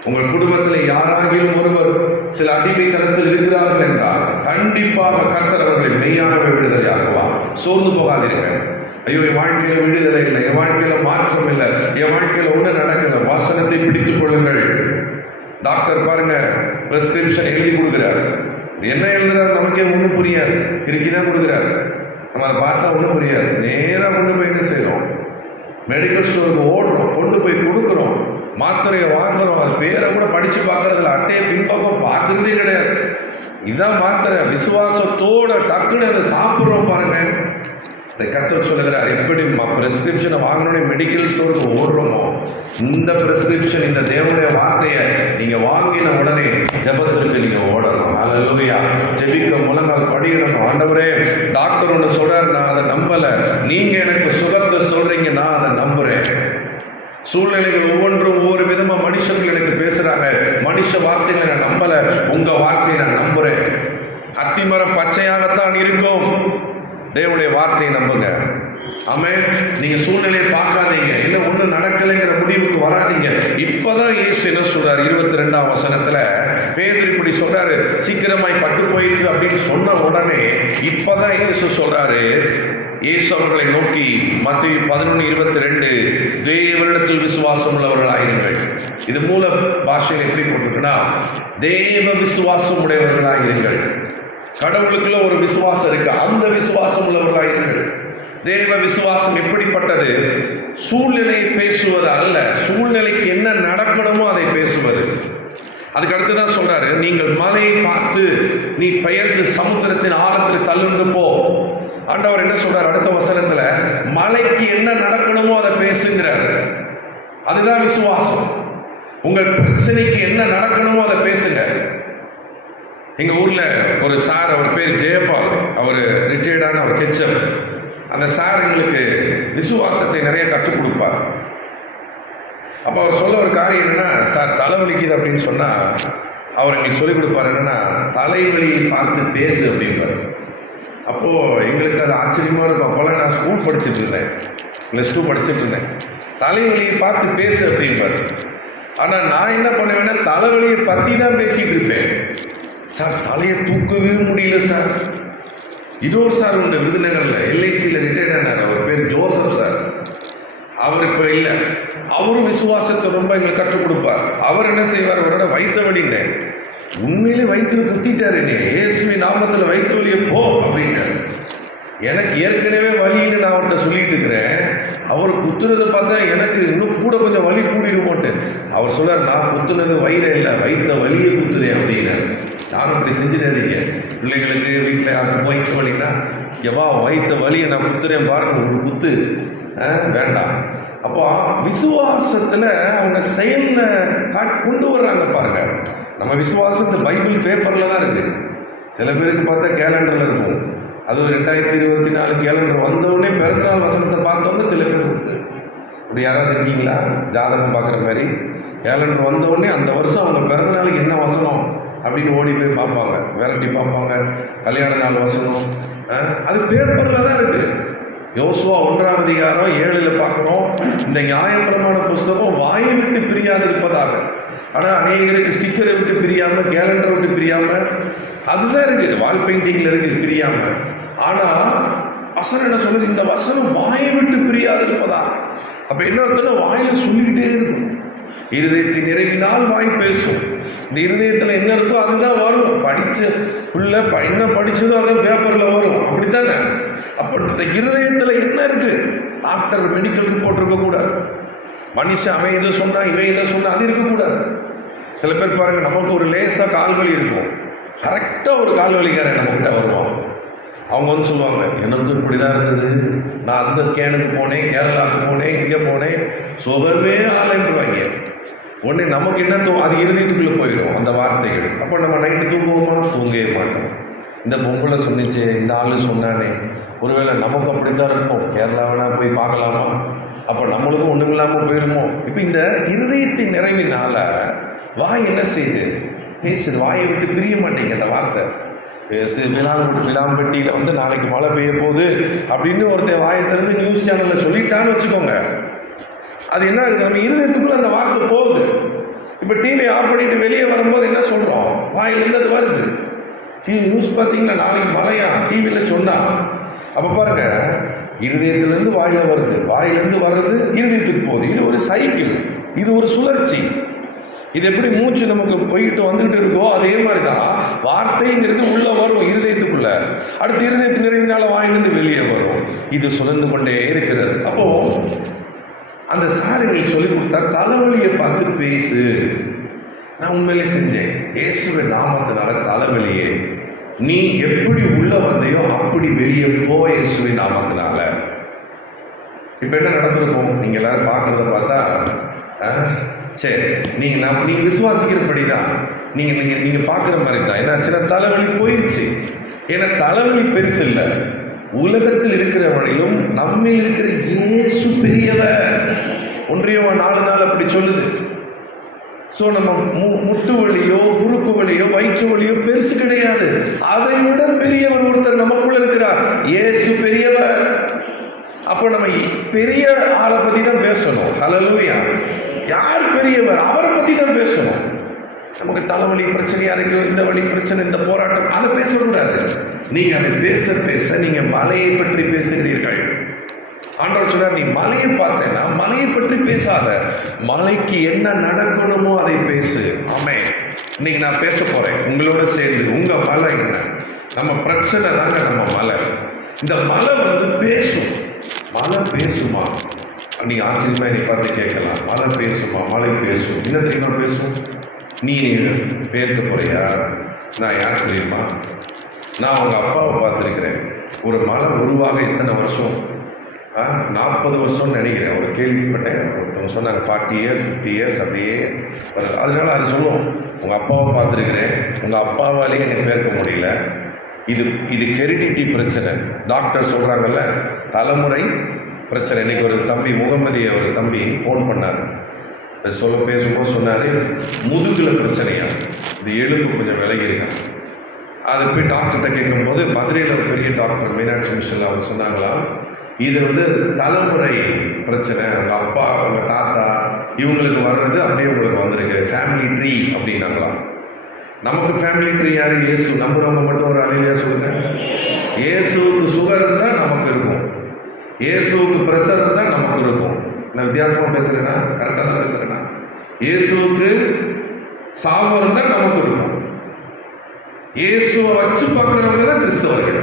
உங்கள் குடும்பத்தில் யாராகிலும் ஒருவர் சில அடிமைத்தனத்தில் இருக்கிறார்கள் என்றால் கண்டிப்பாக கர்த்தர் அவர்களை மெய்யாகவே விடுதலை ஆக்குவார். சோர்ந்து போகாதீர்கள். ஐயோ, என் வாழ்க்கையில விடுதலை இல்லை, என் வாழ்க்கையில மாற்றம் இல்லை, என் வாழ்க்கையில ஒன்றும் நடக்கல. வசனத்தை பிடித்துக் கொள்ளுங்கள். டாக்டர் பாருங்க, பிரிஸ்கிரிப்ஷன் எழுதி கொடுக்கிறார். என்ன எழுதுறாரு நமக்கே ஒன்றும் புரியாது, கிறுக்கிதான் கொடுக்குறாரு. நம்ம அதை பார்த்தா ஒன்றும் புரியாது. நேராக கொண்டு போய் என்ன செய்யறோம்? மெடிக்கல் ஸ்டோருக்கு ஓடுறோம், கொண்டு போய் கொடுக்குறோம், மாத்திரையை வாங்குறோம். அது பேரை கூட படிச்சு பார்க்கறதுல அட்டையை பின்பக்கம் பார்க்கறதே கிடையாது. இதான் மாத்திரை. விசுவாசத்தோட டக்குன்னு அதை சாப்பிட்றோம் பாருங்க. கர்த்தர் சொல்லுகிறார், எப்படி பிரிஸ்கிரிப்ஷனை வாங்கணும்னு மெடிக்கல் ஸ்டோருக்கு ஓடுறோமோ, இந்த பிரிஸ்கிரிப்ஷன், இந்த தேவனுடைய வார்த்தையை நீங்க வாங்கின உடனே ஜெபத்திற்கு நீங்க ஓடணும். அல்லேலூயா. ஜெபிக்க முழங்கால் படியிடணும். ஆண்டவரே, டாக்டர் ஒன்று சொல்றாரு, நான் அதை நம்பல, நீங்க எனக்கு சுகத்தை சொல்றீங்க, நான் அதை நம்புறேன். சூழ்நிலைகள் ஒவ்வொன்றும் ஒவ்வொரு விதமா மனுஷர்கள் எனக்கு பேசுறாங்க, மனுஷ வார்த்தைகளை நான் நம்பல, உங்க வார்த்தையை நான் நம்புறேன். அத்திமரம் பச்சையாகத்தான் இருக்கும், தேவனுடைய வார்த்தையை நம்புங்க. ஆமென். நீங்க சூழ்நிலையை பார்க்காதீங்க, இல்ல ஒண்ணு நடக்கலைங்கிற முடிவுக்கு வராதீங்க. இப்பதான் இயேசு என்ன சொல்றாரு? 22ஆம் வசனத்துல பேதுரு இப்படி சொல்றாரு, சீக்கிரமாய் பட்டு போயிட்டு அப்படின்னு சொன்ன உடனே இப்பதான் இயேசு சொல்றாரு, இயேசு அவர்களை நோக்கி மத்தேயு 11:22, தேவனிடத்தில் விசுவாசம் உள்ளவர்களாயிருங்கள். இது மூல பாஷையில் எப்படி போட்டிருக்குன்னா, தேவ விசுவாசம் உடையவர்களாயிருங்கள். கடவுளுக்குள்ள ஒரு விசுவாசம் இருக்கு, அந்த விசுவாசம் உள்ளவர்களாயிருங்கள். தேவ விசுவாசம் எப்படிப்பட்டது? சூழ்நிலையை பேசுவது அல்ல, சூழ்நிலைக்கு என்ன நடக்கணுமோ அதை பேசுவது. அதுக்கு அடுத்துதான் சொல்றாரு, நீங்கள் மலையை பார்த்து நீ பெயர்ந்து சமுத்திரத்தின் ஆழத்தில் தள்ளுண்டு போ. ஆண்டவர் என்ன சொல்றாரு அடுத்த வசனத்துல? மலைக்கு என்ன நடக்கணுமோ அதை பேசுங்கிறார். அதுதான் விசுவாசம். உங்கள் பிரச்சனைக்கு என்ன நடக்கணுமோ அதை பேசுங்க. எங்க ஊர்ல ஒரு சார், அவர் பேர் ஜெயபால், அவர் ரிட்டையர்டான அவர் ஹெச்எம். அந்த சார் எங்களுக்கு விசுவாசத்தை நிறைய கற்றுக் கொடுப்பார். அப்போ அவர் சொல்ல ஒரு காரியம் என்னன்னா, சார் தலைவலிக்குது அப்படின்னு சொன்னா அவர் எங்களுக்கு சொல்லிக் கொடுப்பார், என்னன்னா தலைவலியை பார்த்து பேசு அப்படின்பார். அப்போ எங்களுக்கு அது ஆச்சரியமா இருக்கும். அப்போல்லாம் நான் ஸ்கூல் படிச்சுட்டு இருந்தேன், +2 படிச்சுட்டு இருந்தேன். தலைவலியை பார்த்து பேசு அப்படின்பார். ஆனா நான் என்ன பண்ணுவேன்னா, தலைவலியை பத்தி தான் பேசிட்டு இருப்பேன். சார் தலையை தூக்கவே முடியல சார். இன்னொரு சார் உண்டு விருதுநகர்ல, LICல ரிட்டையர்ட் ஆனார், அவர் பேர் ஜோசப் சார். அவர் இப்ப இல்லை, அவரும் விசுவாசத்தை ரொம்ப எங்களுக்கு கற்றுக் கொடுப்பார். அவர் என்ன செய்வார், அவரோட வயிற்று வலின்னு, உண்மையிலே வயிற்றுல குத்திட்டாரு, நீ இயேசுவின் நாமத்துல வயிற்று வலியை போ அப்படின்னாரு. எனக்கு ஏற்கனவே வலின்னு நான் அவர்கிட்ட சொல்லிட்டு இருக்கிறேன். அவர் குத்துனதை பார்த்தா எனக்கு இன்னும் கூட கொஞ்சம் வலி கூடிருமோட்டு. அவர் சொல்றார், நான் குத்துனது வயிறு இல்லை, வயிற்ற வலியை குத்துறேன் அப்படின்னு. யாரும் அப்படி செஞ்சிடாதீங்க. பிள்ளைங்களுக்கு வீட்டில் யாருக்கும் வயிற்று வலின்னா, எவா வயிற்ற வலியை நான் குத்துறேன் பாருங்க, ஒரு குத்து வேண்டாம். அப்போ விசுவாசத்தில் அவங்க செயலில் கொண்டு வர்றாங்க பாருங்க. நம்ம விசுவாசம் இந்த பைபிள் பேப்பரில் தான் இருக்குது. சில பேருக்கு பார்த்தா கேலண்டரில் இருக்கும். அது 2024 கேலண்டர் வந்தவுடனே பிறந்தநாள் வசனத்தை பார்த்தவங்க சில பேர் உண்டு. அப்படி யாராவது இருக்கீங்களா? ஜாதகம் பார்க்குற மாதிரி கேலண்டர் வந்தவுடனே அந்த வருஷம் அவங்க பிறந்தநாளுக்கு என்ன வசனம் அப்படின்னு ஓடி போய் பார்ப்பாங்க, விரட்டி பார்ப்பாங்க. கல்யாண நாள் வசனம் அது பேப்பரில் தான் இருக்குது. யோசுவா 1ஆம் அதிகாரம் 7 பார்க்குறோம், இந்த நியாயப்பிரமாண புஸ்தகம் வாயை விட்டு பிரியாது இருப்பதாக. ஆனால் அநேகருக்கு ஸ்டிக்கரை விட்டு பிரியாமல், கேலண்டரை விட்டு பிரியாமல், அதுதான் இருக்குது. வால் பெயிண்டிங்கில் இருக்குது பிரியாமல். ஆனால் வசனம் என்ன சொல்லுது? இந்த வசனம் வாயை விட்டு பிரியாது இருப்பதா. அப்போ என்ன அர்த்தம்னா, வாயில் சொல்லிக்கிட்டே இருக்கும். இருதயத்தை நிறைவினால் வாய் பேசும். இந்த இருதயத்தில் என்ன இருக்கோ அதுதான் வரும். படித்த பிள்ளை என்ன படித்ததோ அதான் பேப்பரில் வரும். அப்படித்தானே? அப்போ இந்த இருதயத்தில் என்ன இருக்கு? டாக்டர் மெடிக்கல் ரிப்போர்ட் இருக்கக்கூடாது. மனுஷன் அவன் இதை சொன்னா இவன் இதை சொன்னா அது இருக்கக்கூடாது. சில பேர் பாருங்க, நமக்கு ஒரு லேசாக கால்வலி இருக்கும், கரெக்டாக ஒரு கால்வலிக்காரன் நம்மகிட்ட வருவான். அவங்க வந்து சொல்லுவாங்க, எனக்கு இப்படி தான் இருந்தது, நான் அந்த ஸ்கேனுக்கு போனேன், கேரளாவுக்கு போனேன், இங்கே போனேன், சுகமே ஆளுன்றுவாங்க. உடனே நமக்கு என்ன அது இருதயத்துக்குள்ளே போயிடும் அந்த வார்த்தைகள். அப்போ நம்ம நைட்டு தூங்குவோமா? தூங்கவே மாட்டோம். இந்த பொம்பளை சொன்னிச்சு, இந்த ஆள் சொன்னானே, ஒருவேளை நமக்கு அப்படித்தான் இருக்கும், கேரளா வேணா போய் பார்க்கலாமா? அப்போ நம்மளுக்கும் ஒன்றும் இல்லாமல் போயிடுமோ? இப்போ இந்த இருதயத்தின் நிறைவினால வாய் என்ன செய்யுது? பேசுது. வாயை விட்டு பிரிய மாட்டேங்க அந்த வார்த்தை. விளாம்பட்டியில் வந்து நாளைக்கு மழை பெய்ய போகுது அப்படின்னு ஒருத்தர் வாயை திறந்து நியூஸ் சேனலில் சொல்லிட்டான்னு வச்சுக்கோங்க, அது என்ன ஆகுது? நம்ம இருதயத்துக்குள்ள அந்த வார்த்தை போகுது. இப்போ டிவி ஆஃப் பண்ணிட்டு வெளியே வரும்போது என்ன சொல்கிறோம்? வாயிலிருந்து அது வருது. டிவி நியூஸ் பார்த்தீங்களா, நாளைக்கு மழையா டிவியில் சொன்னா. அப்போ பாருங்க, இருதயத்திலேருந்து வாயில வருது, வாயிலேருந்து வர்றது இருதயத்துக்கு போகுது. இது ஒரு சைக்கிள், இது ஒரு சுழற்சி. இது எப்படி மூச்சு நமக்கு போயிட்டு வந்துகிட்டு இருக்கோ அதே மாதிரி தான் வார்த்தைங்கிறது உள்ள வரும் இருதயத்துக்குள்ள, அடுத்து இருதயத்து நிறைவினால வாயிலிருந்து வெளியே வரும். இது சுழந்து கொண்டே இருக்கிறது. அப்போ அந்த சாரிகள் சொல்லி கொடுத்தா, தலைவலியை பார்த்து பேசு. நான் உண்மையிலே செஞ்சேன். இயேசுவின் நாமத்தினால தலைவலியே, நீ எப்படி உள்ள வந்தையோ அப்படி வெளியே போ இயேசுவின் நாமத்தினால. இப்ப என்ன நடந்திருக்கும்? நீங்க எல்லாரும் பார்க்கறத பார்த்தா சரி, நீங்க விசுவாசிக்கிறபடிதான் நீங்க பார்க்குற மாதிரி தான். ஏன்னா சின்ன தலைவலி போயிடுச்சு. ஏன்னா தலைவலி பெருசு இல்லை, உலகத்தில் இருக்கிறவனிலும் நம்மில் இருக்கிற இயேசு பெரியவர். 1 யோவான் 4:4 அப்படி சொல்லுது. ஸோ நம்ம முட்டு வலியோ குறுக்கு வலியோ வயிற்று வலியோ பெருசு கிடையாது. அதை விட பெரியவர் ஒருத்தர் நமக்குள்ள இருக்கிறார், இயேசு பெரியவர். அப்போ நம்ம பெரிய ஆளை பற்றி தான் பேசணும். ஹல்லேலூயா. யார் பெரியவர்? அவரை பற்றி தான் பேசணும். நமக்கு தலைவலி பிரச்சனையா இருக்கு, இந்த வலி பிரச்சனை, இந்த போராட்டம், அதை பேசக்கூடாது. நீங்க அதை பேச பேச நீங்க மலையை பற்றி பேசுகிறீர்கள். ஆண்டவர் சொன்னார், நீ மலையை பார்த்தேன்னா மலையை பற்றி பேசாத, மலைக்கு என்ன நடக்கணுமோ அதை பேசு. ஆமென். இன்னைக்கு நான் பேச போறேன் உங்களோட சேர்ந்து. உங்க மலை என்ன? நம்ம பிரச்சனை தாங்க நம்ம மலை. இந்த மலை வந்து பேசும். மலை பேசுமா? நீ ஆச்சரியமா என்னை பார்த்து கேட்கலாம், மலை பேசுமா? மலை பேசும். என்ன தெரியுமா பேசும்? நீ பேர்க்க போறியா? நான் யார் தெரியுமா? நான் அவங்க அப்பாவை பார்த்துருக்கிறேன். ஒரு மலை உருவாக எத்தனை வருஷம்? 40 வருஷம்னு நினைக்கிறேன். ஒரு கேள்விப்பட்டேன், ஒருத்தவங்க சொன்னாங்க 40 years 50 years அப்படியே வருது. அதனால அது சொல்லுவோம், உங்கள் அப்பாவை பார்த்துருக்கிறேன், உங்கள் அப்பாவாலேயே எனக்கு பேர்க்க முடியல. இது ஹெரிடிட்டி பிரச்சனை. டாக்டர் சொல்கிறாங்கல்ல, தலைமுறை பிரச்சனை. இன்னைக்கு ஒரு தம்பி முகமதி, ஒரு தம்பி ஃபோன் பண்ணார், பேசும்போது சொன்னார், முதுகில் பிரச்சனையா, இது எலும்பு கொஞ்சம் விலகி இருக்காங்க. அதை போய் டாக்டர்கிட்ட கேட்கும்போது, மதுரையில் ஒரு பெரிய டாக்டர் மீனாட்சி மிஷனில் அவங்க சொன்னாங்களா, இது வந்து தலைமுறை பிரச்சனை, உங்கள் அப்பா உங்கள் தாத்தா இவங்களுக்கு வர்றது அப்படியே உங்களுக்கு வந்திருக்கு, ஃபேமிலி ட்ரீ அப்படின்னாங்களாம். நமக்கு ஃபேமிலி ட்ரீ யாரு? இயேசு. நம்புறவங்க மட்டும் ஒரு அலையிலையா சொல்லுங்க. இயேசுவுக்கு சுகர் இருந்தால் நமக்கு இருக்கும், இயேசுவுக்கு ப்ரெஷர் இருந்தால் நமக்கு இருக்கும். நான் வித்தியாசமாக பேசுகிறேன்னா? கரெக்டாக தான் பேசுகிறேன்னா? இயேசுவுக்கு சாபம் இருந்தால் நமக்கு இருக்கும். இயேசுவை வச்சு பார்க்குறவங்க தான் கிறிஸ்தவர்கள்.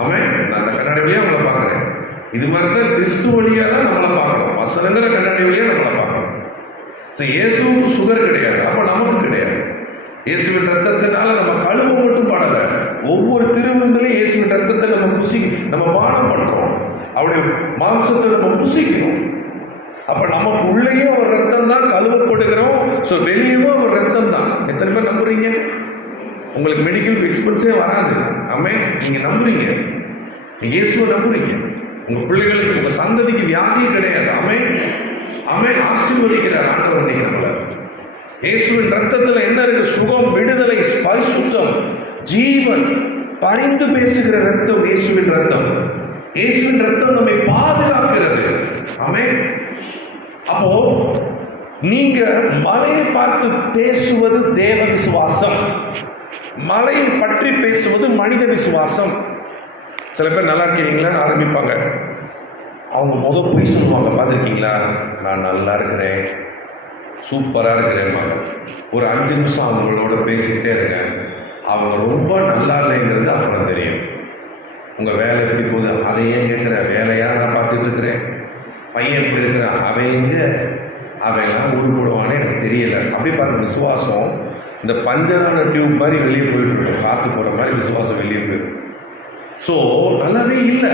அவன் நான் அந்த கண்ணாடி வழியாக அவங்கள பார்க்குறேன். இது மாதிரி தான் கிறிஸ்து வழியாக தான் நம்மளை பார்க்கணும். வசனங்கிற கண்ணாடி வழியாக நம்மளை பார்க்கணும். ஸோ இயேசுவுக்கு சுகர் கிடையாது, அப்போ நமக்கு கிடையாது. இயேசுவின் ரத்தத்தினால நம்ம கழுவ மட்டும் பாடலை, ஒவ்வொரு திருவிருந்திலையும் இயேசுவின் ரத்தத்தை நம்ம பானம் பண்ணுறோம். அவருடைய மாம்சத்தை நம்ம புசிக்கிறோம். அப்ப நமக்கு உள்ளேயும் ஒரு ரத்தம் தான் கழுவப்படுகிறோம். ஸோ வெளியும் ஒரு ரத்தம் தான். எத்தனை பேர் நம்புறீங்க? உங்களுக்கு மெடிக்கல் எக்ஸ்பென்ஸே வராது. ஆமே, நீங்க நம்புறீங்க, நீங்க இயேசுவை நம்புறீங்க. உங்க பிள்ளைகளுக்கு, உங்க சந்ததிக்கு வியாதியே கிடையாது. ஆமே ஆமே, ஆசீர்வதிக்கிறார் ஆண்டவர். நீங்க நம்மள இயேசுவின் ரத்தத்துல என்ன இருக்கு? சுகம், விடுதலை, பரிசுத்தம், ஜீவன், பரிந்து பேசுகிற ரத்தம் இயேசுவின் ரத்தம். இயேசுவின் ரத்தம் நம்மை பாதுகாக்கிறது. ஆமே. அப்போ நீங்க மலையை பார்த்து பேசுவது தேவ விசுவாசம், மலையை பற்றி பேசுவது மனித விசுவாசம். சில பேர் நல்லா இருக்கீங்களான்னு ஆரம்பிப்பாங்க. அவங்க போய் சொல்லுவாங்க, பார்த்துருக்கீங்களா, நான் நல்லா இருக்கிறேன், சூப்பராக இருக்கிறேன். ஒரு 5 நிமிஷம் அவங்களோட பேசிக்கிட்டே இருக்கேன். அவங்க ரொம்ப நல்லா இல்லைங்கிறது அப்புறம் தெரியும். உங்கள் வேலை எப்படி போகுது, அதை ஏன் கேட்குற, வேலையாக நான் பார்த்துட்டு இருக்கிறேன். பையன் எப்படி இருக்கிறான், அவன் எங்கே, அவையெல்லாம் உருப்படுவான்னு எனக்கு தெரியலை. அப்படி பாருங்க, விசுவாசம் இந்த பஞ்சரான டியூப் மாதிரி வெளியே போயிட்டு இருக்கும், காற்று போகிற மாதிரி விசுவாசம் வெளியே போயிடும். ஸோ நல்லாவே இல்லை.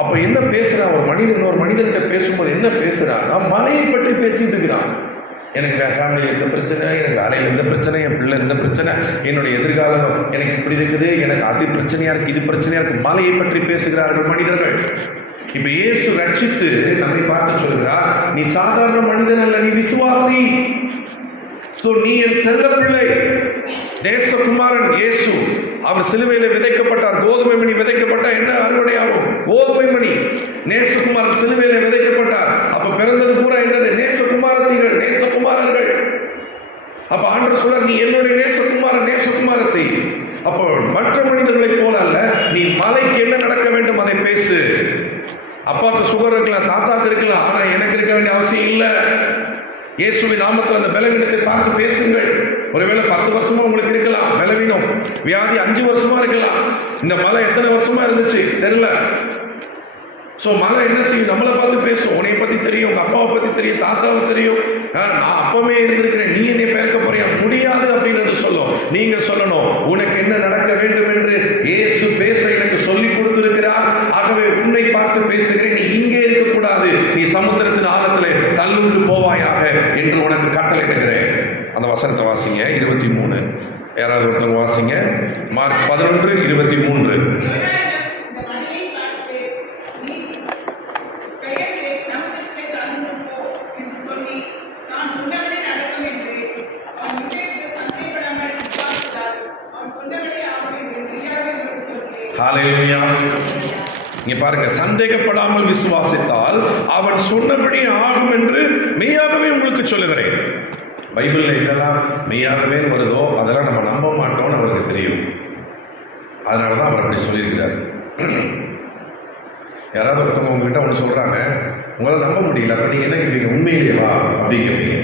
அப்போ என்ன பேசுகிறான் ஒரு மனிதன்? ஒரு மனிதன்கிட்ட பேசும்போது என்ன பேசுகிறான்? நான் மலையை பற்றி பேசிட்டு இருக்கிறான். எனக்கு என் ஃபேமிலியில் எந்த பிரச்சனை, எனக்கு வேலையில் எந்த பிரச்சனை, என் பிள்ளை எந்த பிரச்சனை, என்னுடைய எதிர்காலம் எனக்கு இப்படி இருக்குது, எனக்கு அது பிரச்சனையாக இருக்குது, இது பிரச்சனையாக இருக்குது. மலையை பற்றி பேசுகிறார்கள் மனிதர்கள். இப்போ இயேசு ரட்சித்து நம்மை பார்த்து சொல்கிறார், நீ சாதாரண மனிதன் அல்ல, நீ விசுவாசி. ஸோ நீ என் செல்ல பிள்ளை, தேசகுமாரன் இயேசு. அவர் சிலுவையில் விதைக்கப்பட்டார். கோதுமை மணி விதைக்கப்பட்டால் என்ன அறுவடையாகும்? கோதுமை மணி. நேசகுமாரன் சிலுவையில் விதைக்கப்பட்டார். அப்ப பிறந்தது பூரா என்னது? நேசகுமாரத்திகள், நேசகுமாரர்கள். அப்ப ஆண்டவர் சொல்றார், நீ என்னுடைய நேசகுமாரன், நேசகுமாரத்தை. அப்போ மற்ற மனிதர்களைப் போல அல்ல, நீ மலைக்கு என்ன நடக்க வேண்டும் அதை பேசு. அப்பாவுக்கு சுகர் இருக்கலாம், தாத்தாக்கு இருக்கலாம், ஆனா எனக்கு இருக்க வேண்டிய அவசியம் இல்லை. இயேசுவின் நாமத்தில் அந்த பலவீனத்தை பார்த்து பேசுங்கள். ஒருவேளை 10 வருஷமா உங்களுக்கு இருக்கலாம் பலவீனம், வியாதி 5 வருஷமா இருக்கலாம். இந்த மலை எத்தனை வருஷமா இருந்துச்சு தெரியல. ஸோ மலை என்ன செய்யும்? நம்மளை பார்த்து பேசும். உன்னைய பத்தி தெரியும், உங்க அப்பாவை பத்தி தெரியும், தாத்தாவை தெரியும். நான் அப்பவே இருந்திருக்கிறேன், நீ என்னை பெயர்க்க போறியா? முடியாது அப்படின்னு சொல்லும். நீங்க சொல்லணும், உனக்கு என்ன நடக்க வேண்டும் என்று இயேசு பேச எனக்கு சொல்லி கொடுத்திருக்கிறார். ஆகவே உன்னை பார்த்து பேசுகிறேன், நீ இங்கே இருக்கக்கூடாது, நீ சமுத்திரத்தின் ஆழத்திலே தள்ளுண்டு போவாயாக என்று உனக்கு கட்டளையிடுகிறேன். அந்த வசனத்தை வாசிங்க, 23. யாராவது ஒருத்தவங்க வாசிங்க, மார்க் 11:23. ஹல்லேலூயா. இங்க பாருங்க, சந்தேகப்படாமல் விசுவாசித்தால் அவன் சொன்னபடி ஆகும் என்று மெய்யாகவே உங்களுக்கு சொல்லுகிறேன். பைபிள்ல என்னெல்லாம் மெய்யாகவே வருதோ அதெல்லாம் நம்ம நம்ப மாட்டோம்னு அவருக்கு தெரியும். அதனாலதான் அவர் அப்படி சொல்லியிருக்கிறார். யாராவது ஒருத்தவங்க உங்ககிட்ட ஒன்று சொல்றாங்க, உங்களால் நம்ப முடியல, அப்ப நீங்க என்ன கேட்பீங்க? உண்மையிலேவா அப்படின்னு கேட்பீங்க.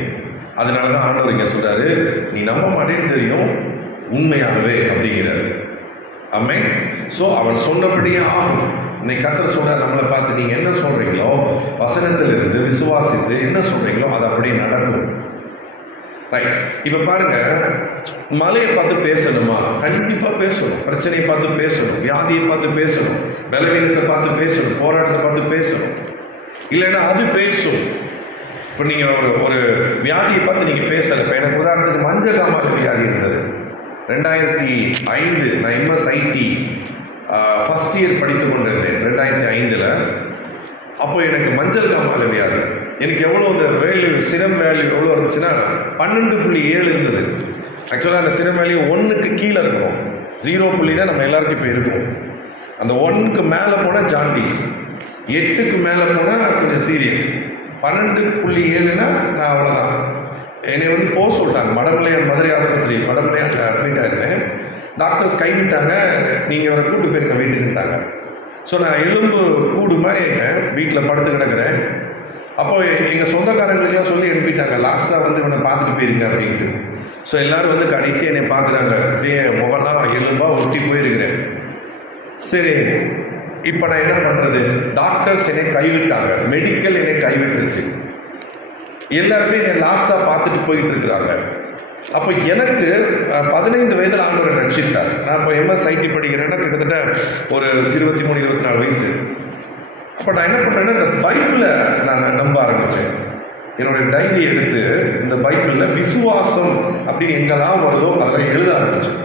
அதனாலதான் ஆண்டவர் இங்க சொல்றாரு, நீ நம்ப மாட்டேன்னு தெரியும், உண்மையாகவே அப்படிங்கிறாரு. ஆமென். ஸோ அவன் சொன்னபடியே ஆகும். இன்னைக்கு கர்த்தர் சொல்றார் நம்மளை பார்த்து, நீங்க என்ன சொல்றீங்களோ வசனத்திலிருந்து விசுவாசித்து என்ன சொல்றீங்களோ அது அப்படியே நடக்கும். ரைட். இப்ப பாருங்க, மலையை பார்த்து பேசணுமா? கண்டிப்பா பேசணும். பிரச்சனையை பார்த்து பேசணும், வியாதியை பார்த்து பேசணும், பலவீனத்தை பார்த்து பேசணும், போராட்டத்தை பார்த்து பேசணும். இல்லைன்னா அது பேசும். இப்போ நீங்க ஒரு வியாதியை பார்த்து நீங்க பேசல. இப்போ எனக்கு உதாரணத்துக்கு மஞ்சள் காமாலை வியாதி இருந்தது. 2005 நான் MSIT ஃபர்ஸ்ட் இயர் படித்து கொண்டிருந்தேன் 2005. அப்போ எனக்கு மஞ்சள் காமாலை வியாதி. எனக்கு எவ்வளோ அந்த வேல்யூ, சிரம் வேல்யூ எவ்வளோ இருந்துச்சுன்னா 12.7 இருந்தது. ஆக்சுவலாக அந்த சிரம் வேல்யூ 1க்கு கீழே இருக்கும். 0 தான் நம்ம எல்லாருக்கும் இப்போ இருக்கும். அந்த 1க்கு மேலே போனால் ஜாண்டிஸ், 8க்கு மேலே போனால் கொஞ்சம் சீரியஸ், 12.7னா நான் அவ்வளோதான். என்னை போக சொல்லிட்டாங்க மடமலையான் மதுரை ஆஸ்பத்திரி, மடமலையான் அட்மிட் ஆகிருந்தேன். டாக்டர்ஸ் கைவிட்டாங்க, நீங்கள் அவரை கூட்டு போயிருங்க வீட்டுக்குட்டாங்க. ஸோ நான் எலும்பு கூடு மாதிரி இருக்கேன், வீட்டில் படுத்து கிடக்கிறேன். அப்போ எங்கள் சொந்தக்காரங்களுக்கெல்லாம் சொல்லி அனுப்பிட்டாங்க, லாஸ்ட்டாக இவனை பார்த்துட்டு போயிருங்க அப்படின்ட்டு. ஸோ எல்லோரும் கடைசியாக என்னை பார்க்குறாங்க, அப்படியே முகம்லாம் எலும்பாக ஒட்டி போயிருக்கிறேன். சரி, இப்போ நான் என்ன பண்றது? டாக்டர்ஸ் என்னை கைவிட்டாங்க, மெடிக்கல் என்னை கைவிட்டுருச்சு, எல்லாருமே என்னை லாஸ்டா பார்த்துட்டு போயிட்டு இருக்கிறாங்க. அப்போ எனக்கு 15 வயதில் ஆண்டவரை ரட்சித்தார். நான் இப்போ MS IT படிக்கிறேன்னா கிட்டத்தட்ட ஒரு 23-24 வயசு. அப்போ நான் என்ன பண்ணுறேன்னா, இந்த பைபிளை நான் நம்ப ஆரம்பித்தேன். என்னுடைய டைரி எடுத்து இந்த பைபிளில் விசுவாசம் அப்படின்னு எங்கெல்லாம் வருதோ அதெல்லாம் எழுத ஆரம்பித்தேன்.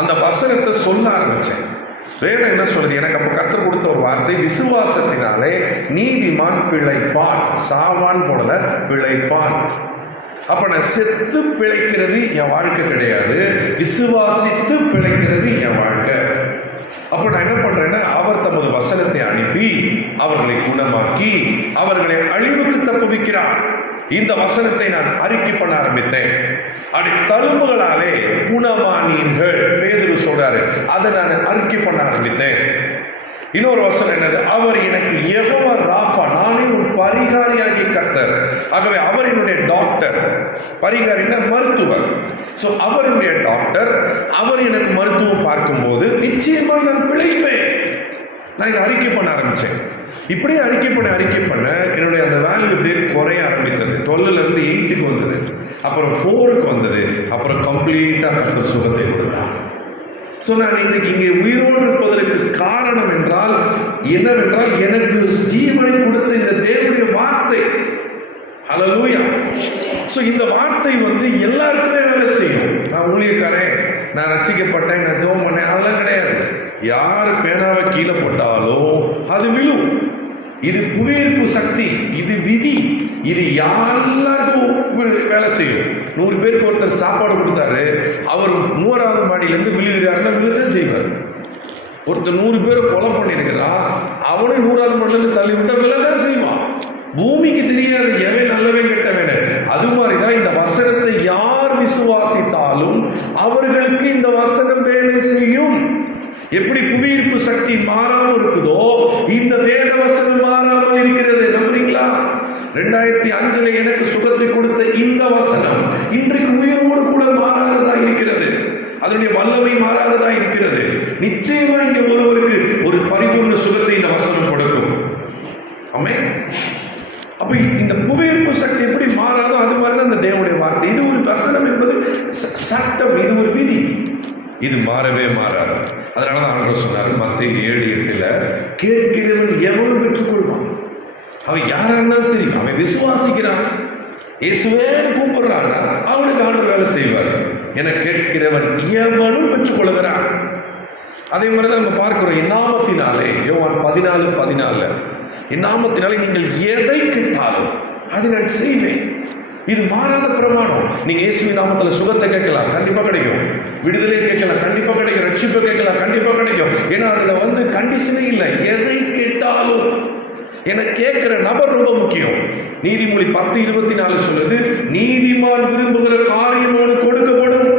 அந்த வசனத்தை சொல்ல ஆரம்பித்தேன். வேதம் என்ன சொல்லுது? எனக்கு அப்போ கற்றுக் கொடுத்த ஒரு வார்த்தை, விசுவாசத்தினாலே நீதிமான் பிழைப்பான், சாவான் போடல, பிழைப்பான். அப்ப நான் செத்து பிழைக்கிறது என் வாழ்க்கை கிடையாது, விசுவாசித்து பிழைக்கிறது என் வாழ்க்கை. அப்ப நான் என்ன பண்றேன்னா, அவர் தமது வசனத்தை அனுப்பி அவர்களை குணமாக்கி அவர்களை அழிவுக்கு தப்புவிக்கிறார். இந்த வசனத்தை நான் அறிக்கை பண்ண ஆரம்பித்தேன். அப்படி தழும்புகளாலே குணமானீர்கள் பேதுரு சொல்றாரு, அதை நான் அறிக்கை பண்ண ஆரம்பித்தேன். இன்னொரு வசனம் என்னது? அவர் எனக்கு யெகோவா ராஃபா, நானே ஒரு பரிகாரியாகிய கர்த்தர். ஆகவே அவர் என்னுடைய டாக்டர். பரிகாரின்னா மருத்துவர். ஸோ அவருடைய டாக்டர், அவர் எனக்கு மருத்துவம் பார்க்கும்போது நிச்சயமாக நான் பிழைப்பேன். நான் இதை அறிக்கை பண்ண ஆரம்பித்தேன். இப்படியே அறிக்கை பண்ண என்னுடைய அந்த வேல்யூ இப்படியே குறைய ஆரம்பித்தது. 12லேருந்து 8க்கு வந்தது, அப்புறம் 4க்கு வந்தது, அப்புறம் கம்ப்ளீட்டாக சுகத்தை கொடுத்தான். ஸோ நான் இன்னைக்கு இங்கே உயிரோடு இருப்பதற்கு காரணம் என்றால் என்னவென்றால், எனக்கு ஜீவனை கொடுத்த இந்த தேவனுடைய வார்த்தை. ஹல்லேலூயா. ஸோ இந்த வார்த்தை எல்லாருக்குமே வேலை செய்யும். நான் ஊழியக்காரன், நான் ரட்சிக்கப்பட்டேன், நான் ஜெபம் பண்ணேன், அதெல்லாம் கிடையாது. யார் பேனாவை கீழே போட்டாலும் அது விழும். இது புவியீர்ப்பு சக்தி, இது விதி, இது எல்லாருக்கும் வேலை செய்யும். 100 பேருக்கு ஒருத்தர் சாப்பாடு கொடுத்தாரு, அவர் 100வது மாடியிலேருந்து விழுகிறாருன்னா விழுதான் செய்வார். ஒருத்தர் 100 பேரை கொலை பண்ணியிருக்கிறான், அவனை 100வது மாடியிலேருந்து தள்ளி விட்டா விழதான் செய்வான். பூமிக்கு தெரியாது எவன் நல்லவன் கெட்டவன். அது மாதிரிதான் இந்த வசனத்தை யார் விசுவாசித்தாலும் அவர்களுக்கு இந்த வசனம் வேலை செய்யும். எப்படி புவியீர்ப்பு சக்தி மாறாமல் இருக்குதோ, இந்த வேத வசனம் மாறாமல் இருக்கிறது. நம்புறீங்களா? 2005 எனக்கு சுகத்தை கொடுத்த இந்த வசனம் இன்றைக்கு உயிரோடு கூட மாறாததா இருக்கிறது. அதனுடைய வல்லமை மாறாததா இருக்கிறது. நிச்சயமா இங்க ஒருவருக்கு ஒரு பரிபூர்ண சுகத்தை இந்த வசனம் கொடுக்கும். ஆமென். அப்ப இந்த புவியீர்ப்பு சக்தி எப்படி மாறாதோ அது மாதிரிதான் இந்த தேவனுடைய வார்த்தை. இது ஒரு வசனம் என்பது சட்டம், இது ஒரு விதி, இது மாறவே மாறாது. அதனாலதான் ஆண்டவர் சொன்னார் மத்தேயு 7:8, கேட்கிறவன் எவனும் பெற்றுக்கொள்வான். அவன் யாரா இருந்தாலும் சரி, அவன் விசுவாசிக்கிறான், இயேசுவேன்னு கூப்பிடுறான், அவனுக்கு ஆண்டவர் வேலை செய்வார். என கேட்கிறவன் எவனும் பெற்றுக்கொள்கிறான். அதே மாதிரிதான் நம்ம பார்க்கிறோம், இன்னாமத்தினாலே, யோவான் 14:14, இன்னாமத்தினாலே நீங்கள் எதை கேட்டாலும் அதை நான் செய்வேன். இது மாறாத பிரமாணம். நீங்க இயேசுவின் நாமத்துல சுகத்தை கேட்கலாம், கண்டிப்பா கிடைக்கும். விடுதலை கேட்கலாம், கண்டிப்பா கிடைக்கும். ரட்சிப்பு கேட்கலாம், கண்டிப்பா கிடைக்கும். ஏன்னா அதுல கண்டிஷனே இல்லை. எதை கேட்டாலும் என கேட்கிற நபர் ரொம்ப முக்கியம். நீதிமொழி 10:24 சொல்லுது, நீதிமான் விரும்புகிற காரியம் அவனுக்கு கொடுக்கப்படும்.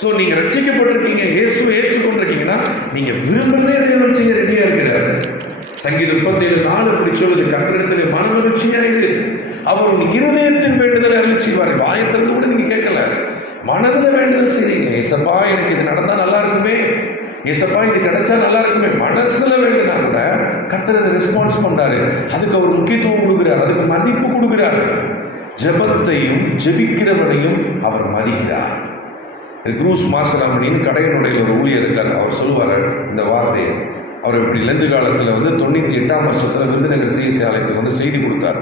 சோ நீங்க ரட்சிக்கப்பட்டிருக்கீங்க, இயேசுவை ஏற்றுக்கொண்டிருக்கீங்கன்னா நீங்க விரும்புறதே தேவன் செய்ய ரெடியா இருக்கிறார். சங்கீதம் 37:4 இப்படி சொல்லுது, கர்த்தரிடத்திலே மனமகிழ்ச்சியாயிரு, அவர் உன் இருதயத்தின் வேண்டுதலை அருளி செய்வார். வாயத்திலிருந்து கூட நீங்க கேட்கல, மனதில் வேண்டுதல் செய்றீங்க. ஏசப்பா எனக்கு இது நடந்தா நல்லா இருக்குமே, ஏசப்பா இது கிடைச்சா நல்லா இருக்குமே, மனசுல வேண்டுனா கூட கர்த்தர் அதை ரெஸ்பான்ஸ் பண்றாரு. அதுக்கு அவர் முக்கியத்துவம் கொடுக்கிறார், அதுக்கு மதிப்பு கொடுக்கிறார். ஜெபத்தையும் ஜெபிக்கிறவனையும் அவர் மதிக்கிறார். குரூஸ் மாசராமணின்னு கடையனுடைய ஒரு ஊழியர் இருக்கார். அவர் சொல்லுவார் இந்த வார்த்தையை. அவர் இப்படி லெந்து காலத்தில் 98ஆம் வருஷத்தில் விருதுநகர் சிஎஸ்சி ஆலயத்துக்கு செய்தி கொடுத்தார்.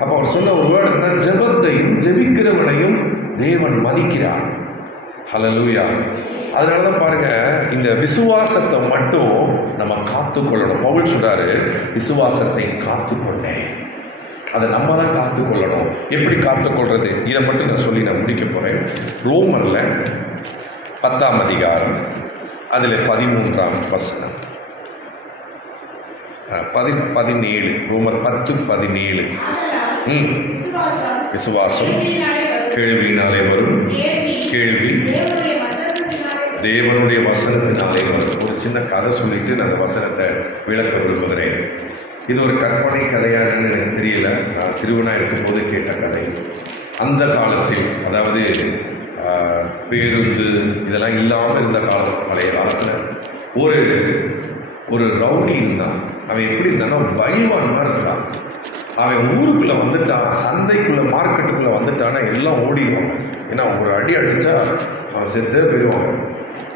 அப்போ அவர் சொன்ன ஒரு வேர்டு என்ன, ஜெபத்தையும் ஜெபிக்கிறவனையும் தேவன் மதிக்கிறார். ஹல்லேலூயா. அதனால தான் பாருங்க, இந்த விசுவாசத்தை மட்டும் நம்ம காத்துக்கொள்ளணும். பவுல் சொல்றாரு, விசுவாசத்தை காத்துக்கொண்டேன். அதை நம்ம தான் காத்துக்கொள்ளணும். எப்படி காத்துக்கொள்றது, இதை மட்டும் நான் சொல்லி நான் முடிக்க போறேன். ரோமர்ல 10ஆம் அதிகாரம், அதில் 13ஆம் வசனம், 17, ரோமர் 10:17. விசுவாசம் கேள்வியினாலே வரும், கேள்வி தேவனுடைய வசனத்தினாலே வரும். ஒரு சின்ன கதை சொல்லிட்டு நான் அந்த வசனத்தை விளக்க விரும்புகிறேன். இது ஒரு கற்பனை கதையாகன்னு எனக்கு தெரியல. நான் சிறுவனாக இருக்கும்போது கேட்ட கதை. அந்த காலத்தில், அதாவது பேருந்து இதெல்லாம் இல்லாமல் இருந்த காலம். பழைய காலத்தில் ஒரு ஒரு ரவுடி இருந்தான். அவன் எப்படி இருந்தான்னா பயில்வான் மாதிரி இருக்கான். அவன் ஊருக்குள்ளே வந்துட்டான், சந்தைக்குள்ளே மார்க்கெட்டுக்குள்ளே வந்துட்டான்னா எல்லாம் ஓடிடுவாங்க. ஏன்னா ஒரு அடி அடித்தா அவன் செத்தே போயிடுவாங்க.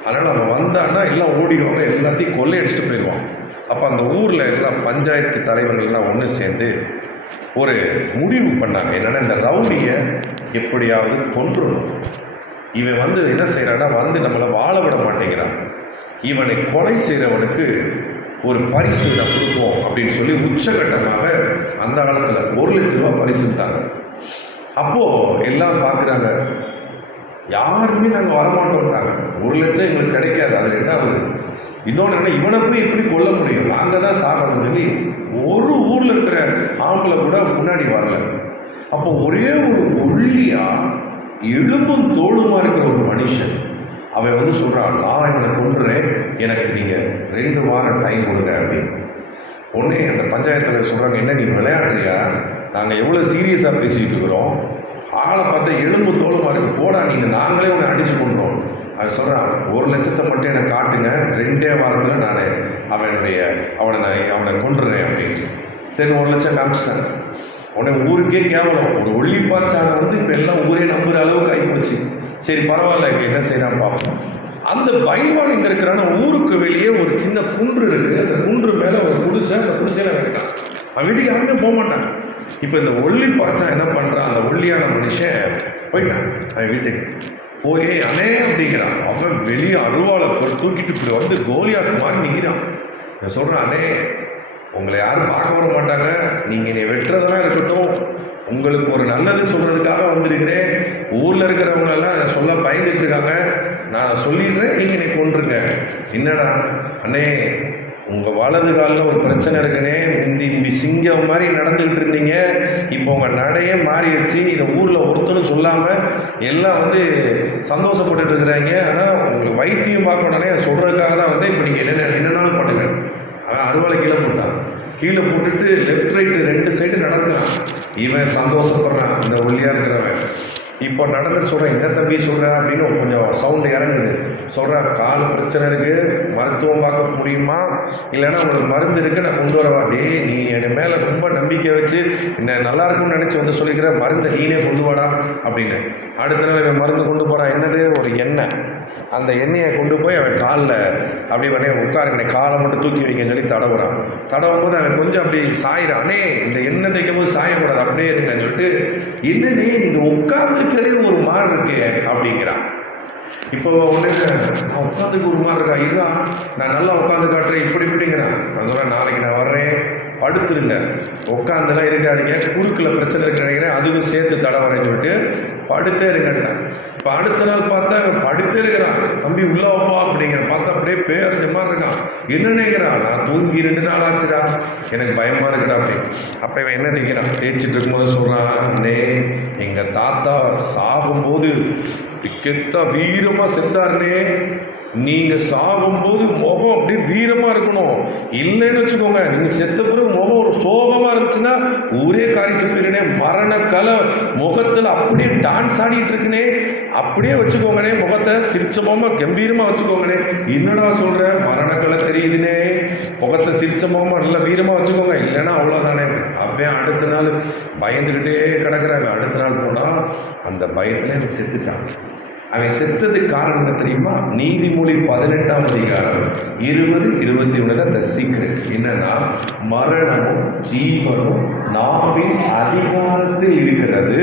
அதனால் அவன் வந்தான்னா எல்லாம் ஓடிடுவாங்க, எல்லாத்தையும் கொள்ளையடிச்சிட்டு போயிடுவான். அப்போ அந்த ஊரில் எல்லாம் பஞ்சாயத்து தலைவர்கள்லாம் ஒன்று சேர்ந்து ஒரு முடிவு பண்ணாங்க. என்னென்னா, இந்த ரவுடியை எப்படியாவது கொன்றுணும். இவன் என்ன செய்கிறான்னா நம்மளை வாழ விட மாட்டேங்கிறான். இவனை கொலை செய்கிறவனுக்கு ஒரு பரிசு நான் கொடுப்போம் அப்படின்னு சொல்லி உச்சகட்டமாக அந்த காலத்தில் 1 லட்ச ரூபா பரிசுட்டாங்க. அப்போது எல்லாம் பார்க்குறாங்க, யாருமே நாங்கள் வரமாட்டோம்ட்டாங்க. 1 லட்சம் எங்களுக்கு கிடைக்காது. அது ரெண்டாவது. இன்னொன்று என்ன, இவனை போய் எப்படி கொல்ல முடியும், நாங்கள் தான் சாகணும்னு சொல்லி ஒரு ஊரில் இருக்கிற ஆம்பளை கூட முன்னாடி வரல. அப்போ ஒரே ஒரு ஒல்லியாக எலும்பும் தோளுமா இருக்கிற ஒரு மனுஷன் அவன் சொல்கிறான், நான் இவனை கொன்றுறேன், எனக்கு நீங்கள் 2 வாரம் டைம் கொடுங்க அப்படின்னு. உடனே அந்த பஞ்சாயத்தில் சொல்கிறாங்க, என்ன நீ விளையாடுறியா, நாங்கள் எவ்வளோ சீரியஸாக பேசிகிட்டு இருக்கிறோம், ஆளை பார்த்தா எலும்பு தோளுமா இருக்கு, போடா நீங்கள், நாங்களே உன்னை அடித்து கொண்டுறோம். அவன் சொல்கிறான், 1 லட்சத்தை மட்டும் எனக்கு காட்டுங்க, 2 வாரத்தில் நான் அவனை கொண்டுறேன் அப்படின்னு. சரி, 1 லட்சம் காமிச்சிட்டாங்க. உடனே ஊருக்கே கேவலம், ஒரு ஒல்லிப்பாச்சானை இப்போ எல்லாம் ஊரே நம்புகிற அளவுக்கு ஆகிப்போச்சு. சரி பரவாயில்ல, இப்போ என்ன செய்யறான்னு பார்ப்போம். அந்த பைல்வான் எங்கே இருக்கிறான்னா, ஊருக்கு வெளியே ஒரு சின்ன குன்று இருக்குது. அந்த குன்று மேலே ஒரு குடிசை, அந்த குடிசையில் வைக்கலாம். அவன் வீட்டுக்கு யாருமே போக மாட்டான். இப்போ இந்த ஒல்லிப்பாச்சான் என்ன பண்ணுறான், அந்த ஒல்லியான மனுஷன் போயிட்டான் அவன் வீட்டுக்கு. போய் அனே அப்படிங்கிறான். அவன் வெளியே அருவாளை தூக்கிட்டு இப்படி கோலியாக்கு மாதிரி நிற்கிறான். நான் சொல்கிறேன், அனே உங்களை யாரும் பார்க்க வர மாட்டாங்க, நீங்கள் நீ வெட்டுறதெல்லாம் இருக்கட்டும், உங்களுக்கு ஒரு நல்லது சொல்கிறதுக்காக வந்திருக்கிறேன். ஊரில் இருக்கிறவங்களெல்லாம் அதை சொல்ல பயந்துட்டு இருக்காங்க, நான் சொல்லிடுறேன், நீங்கள் என்னை கொன்றுங்க. என்னடா அண்ணே, உங்கள் வலது காலில் ஒரு பிரச்சனை இருக்குன்னே, முந்தி சிங்கம் மாதிரி நடந்துக்கிட்டு இருந்தீங்க, இப்போ உங்கள் நடையே மாறிடுச்சு. இதை ஊரில் ஒருத்தரும் சொல்லாமல் எல்லாம் சந்தோஷப்பட்டுட்டு இருக்கிறாங்க. ஆனால் உங்களுக்கு வைத்தியம் பார்க்கணுன்னே சொல்கிறதுக்காக தான் இப்போ நீங்கள் என்னென்னாலும் பண்ணுங்க. அவன் அறுவாலை கீழே போட்டான். கீழே போட்டுட்டு லெஃப்ட் ரைட்டு 2 சைடு நடக்கிறான். இவன் சந்தோஷப்படுறான், இந்த ஒல்லியாக இருக்கிறவன். இப்போ நடந்துட்டு சொல்கிறேன், என்ன தம்பி சொல்கிறேன் அப்படின்னு கொஞ்சம் சவுண்டு இறங்குது. சொல்கிறேன், கால் பிரச்சனை இருக்குது, மருத்துவம் பார்க்க முடியுமா, இல்லைன்னா உங்களுக்கு மருந்து இருக்குது, நான் கொண்டு வரவா. டே, நீ என் மேலே ரொம்ப நம்பிக்கை வச்சு என்ன நல்லா இருக்கும்னு நினச்சி சொல்லிக்கிற, மருந்தை நீனே கொண்டு வாடா அப்படின்னு. அடுத்த நாள் இவன் மருந்து கொண்டு போகிறான். என்னது, ஒரு எண்ணெய். அந்த எண்ணெயை கொண்டு போய் அவன் காலில் அப்படி உட்காருங்க, காலை மட்டும் தூக்கி வைங்கன்னு சொல்லி தடவுறான். தடவும் போது அவன் கொஞ்சம் அப்படி சாயிறான். அண்ணே, இந்த எண்ணெய் தைக்கும் போது சாயக்கூடாது, அப்படியே இருக்குன்னு சொல்லிட்டு, என்னன்னே நீங்கள் உட்கார்ந்துருக்கிறதே ஒரு மாதிரி இருக்கு அப்படிங்கிறான். இப்போ நான் உட்காந்துக்கு ஒரு மாதிரி இருக்கா, இதுதான் நான் நல்லா உட்காந்து காட்டுறேன் இப்படிங்கிறான். நான் நாளைக்கு நான் வர்றேன், படுத்துருங்க, உட்காந்துலாம் இருக்காதீங்க, குறுக்கில் பிரச்சனை இருக்கு நினைக்கிறேன், அதுவும் சேர்த்து தடவரேன்னு சொல்லிட்டு படுத்தே இருங்கட்டேன். இப்போ அடுத்த நாள் பார்த்தா படுத்தே இருக்கிறான். தம்பி உள்ள வைப்பா அப்படிங்கிற பார்த்தா அப்படியே பேரஞ்ச மாதிரி இருக்கான். என்ன நினைக்கிறான், நான் தூங்கி 2 நாள் ஆச்சுடா, எனக்கு பயமாக இருக்குடா அப்படி. அப்போ இவன் என்ன நினைக்கிறான், தேய்ச்சிட்டு இருக்கும்போது சொல்கிறான், அண்ணே எங்கள் தாத்தா சாகும்போது கெத்தா வீரமாக செத்தாருனே, நீங்கள் சாகும்போது முகம் அப்படியே வீரமாக இருக்கணும், இல்லைன்னு வச்சுக்கோங்க நீங்கள் செத்த பிறகு முகம் ஒரு சோகமாக இருந்துச்சுன்னா ஊரே காரித்து போயிருனே, மரண கலை முகத்தில் அப்படியே டான்ஸ் ஆடிட்டு இருக்குனே, அப்படியே வச்சுக்கோங்கனே, முகத்தை சிரிச்சமாக கம்பீரமாக வச்சுக்கோங்கனே. என்னடா சொல்கிற, மரணக்கலை தெரியுதுனே, முகத்தை சிரிச்சமாக நல்லா வீரமாக வச்சுக்கோங்க, இல்லைன்னா அவ்வளோதானே. அப்படியே அடுத்த நாள் பயந்துக்கிட்டே கிடக்குறாங்க. அடுத்த நாள் போனால் அந்த பயத்தில் எனக்கு செத்துட்டாங்க. அவன் செத்ததுக்கு காரணம் என்ன தெரியுமா, நீதிமொழி 18ஆம் அதிகாரம் 20, 21 த சீக்ரெட் என்னன்னா, மரணமும் ஜீவனும் நாவின் அதிகாரத்தில் இருக்கிறது,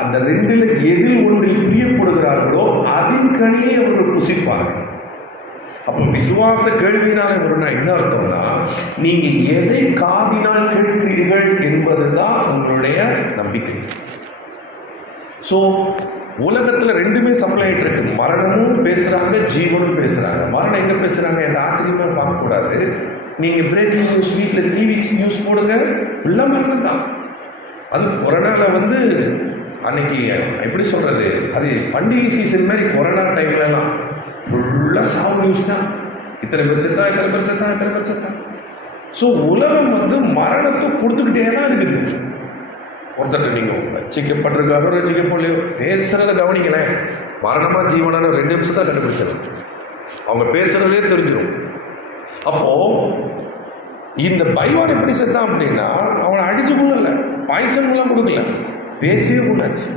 அந்த 2ல் எதில் ஒன்றில் பிரியப்படுகிறார்களோ அதன் கனியை அவர்கள் புசிப்பார்கள். அப்போ விசுவாச கேள்வியினால் என்ன அர்த்தம்னா, நீங்க எதை காதினால் கேட்கிறீர்கள் என்பதுதான் உங்களுடைய நம்பிக்கை. ஸோ உலகத்தில் 2மே சப்ளை ஆகிட்டு இருக்கு. மரணமும் பேசுகிறாங்க, ஜீவனும் பேசுகிறாங்க. மரணம் எங்கே பேசுகிறாங்க, எந்த ஆச்சரியமாக பார்க்கக்கூடாது. நீங்கள் பிரேக்கிங் நியூஸ் வீட்டில் டிவி நியூஸ் போடுங்க, ஃபுல்லாக மரணம் தான். அது கொரோனாவில் அன்னைக்கு எப்படி சொல்கிறது, அது பண்டிகை சீசன் மாதிரி கொரோனா டைம்லலாம் ஃபுல்லாக சாவு நியூஸ் தான். இத்தனை பேர் செத்தா. ஸோ உலகம் மரணத்தை கொடுத்துக்கிட்டே தான் இருக்குது. ஒருத்தர் நீங்கள் ரசிக்கப்பட்டிருக்காரோ ரசிக்கப்படலையோ பேசுறதை கவனிக்கலேன். மரணமா ஜீவனான 2 நிமிஷம் தான் கண்டுபிடிச்சது. அவங்க பேசுறதே தெரிஞ்சிடும். அப்போ இந்த பைவான் எப்படி செத்தான் அப்படின்னா, அவனை அடிச்சு கொள்ளல, பாய்சன்லாம் கொடுக்கல, பேசியே கொண்டாச்சு.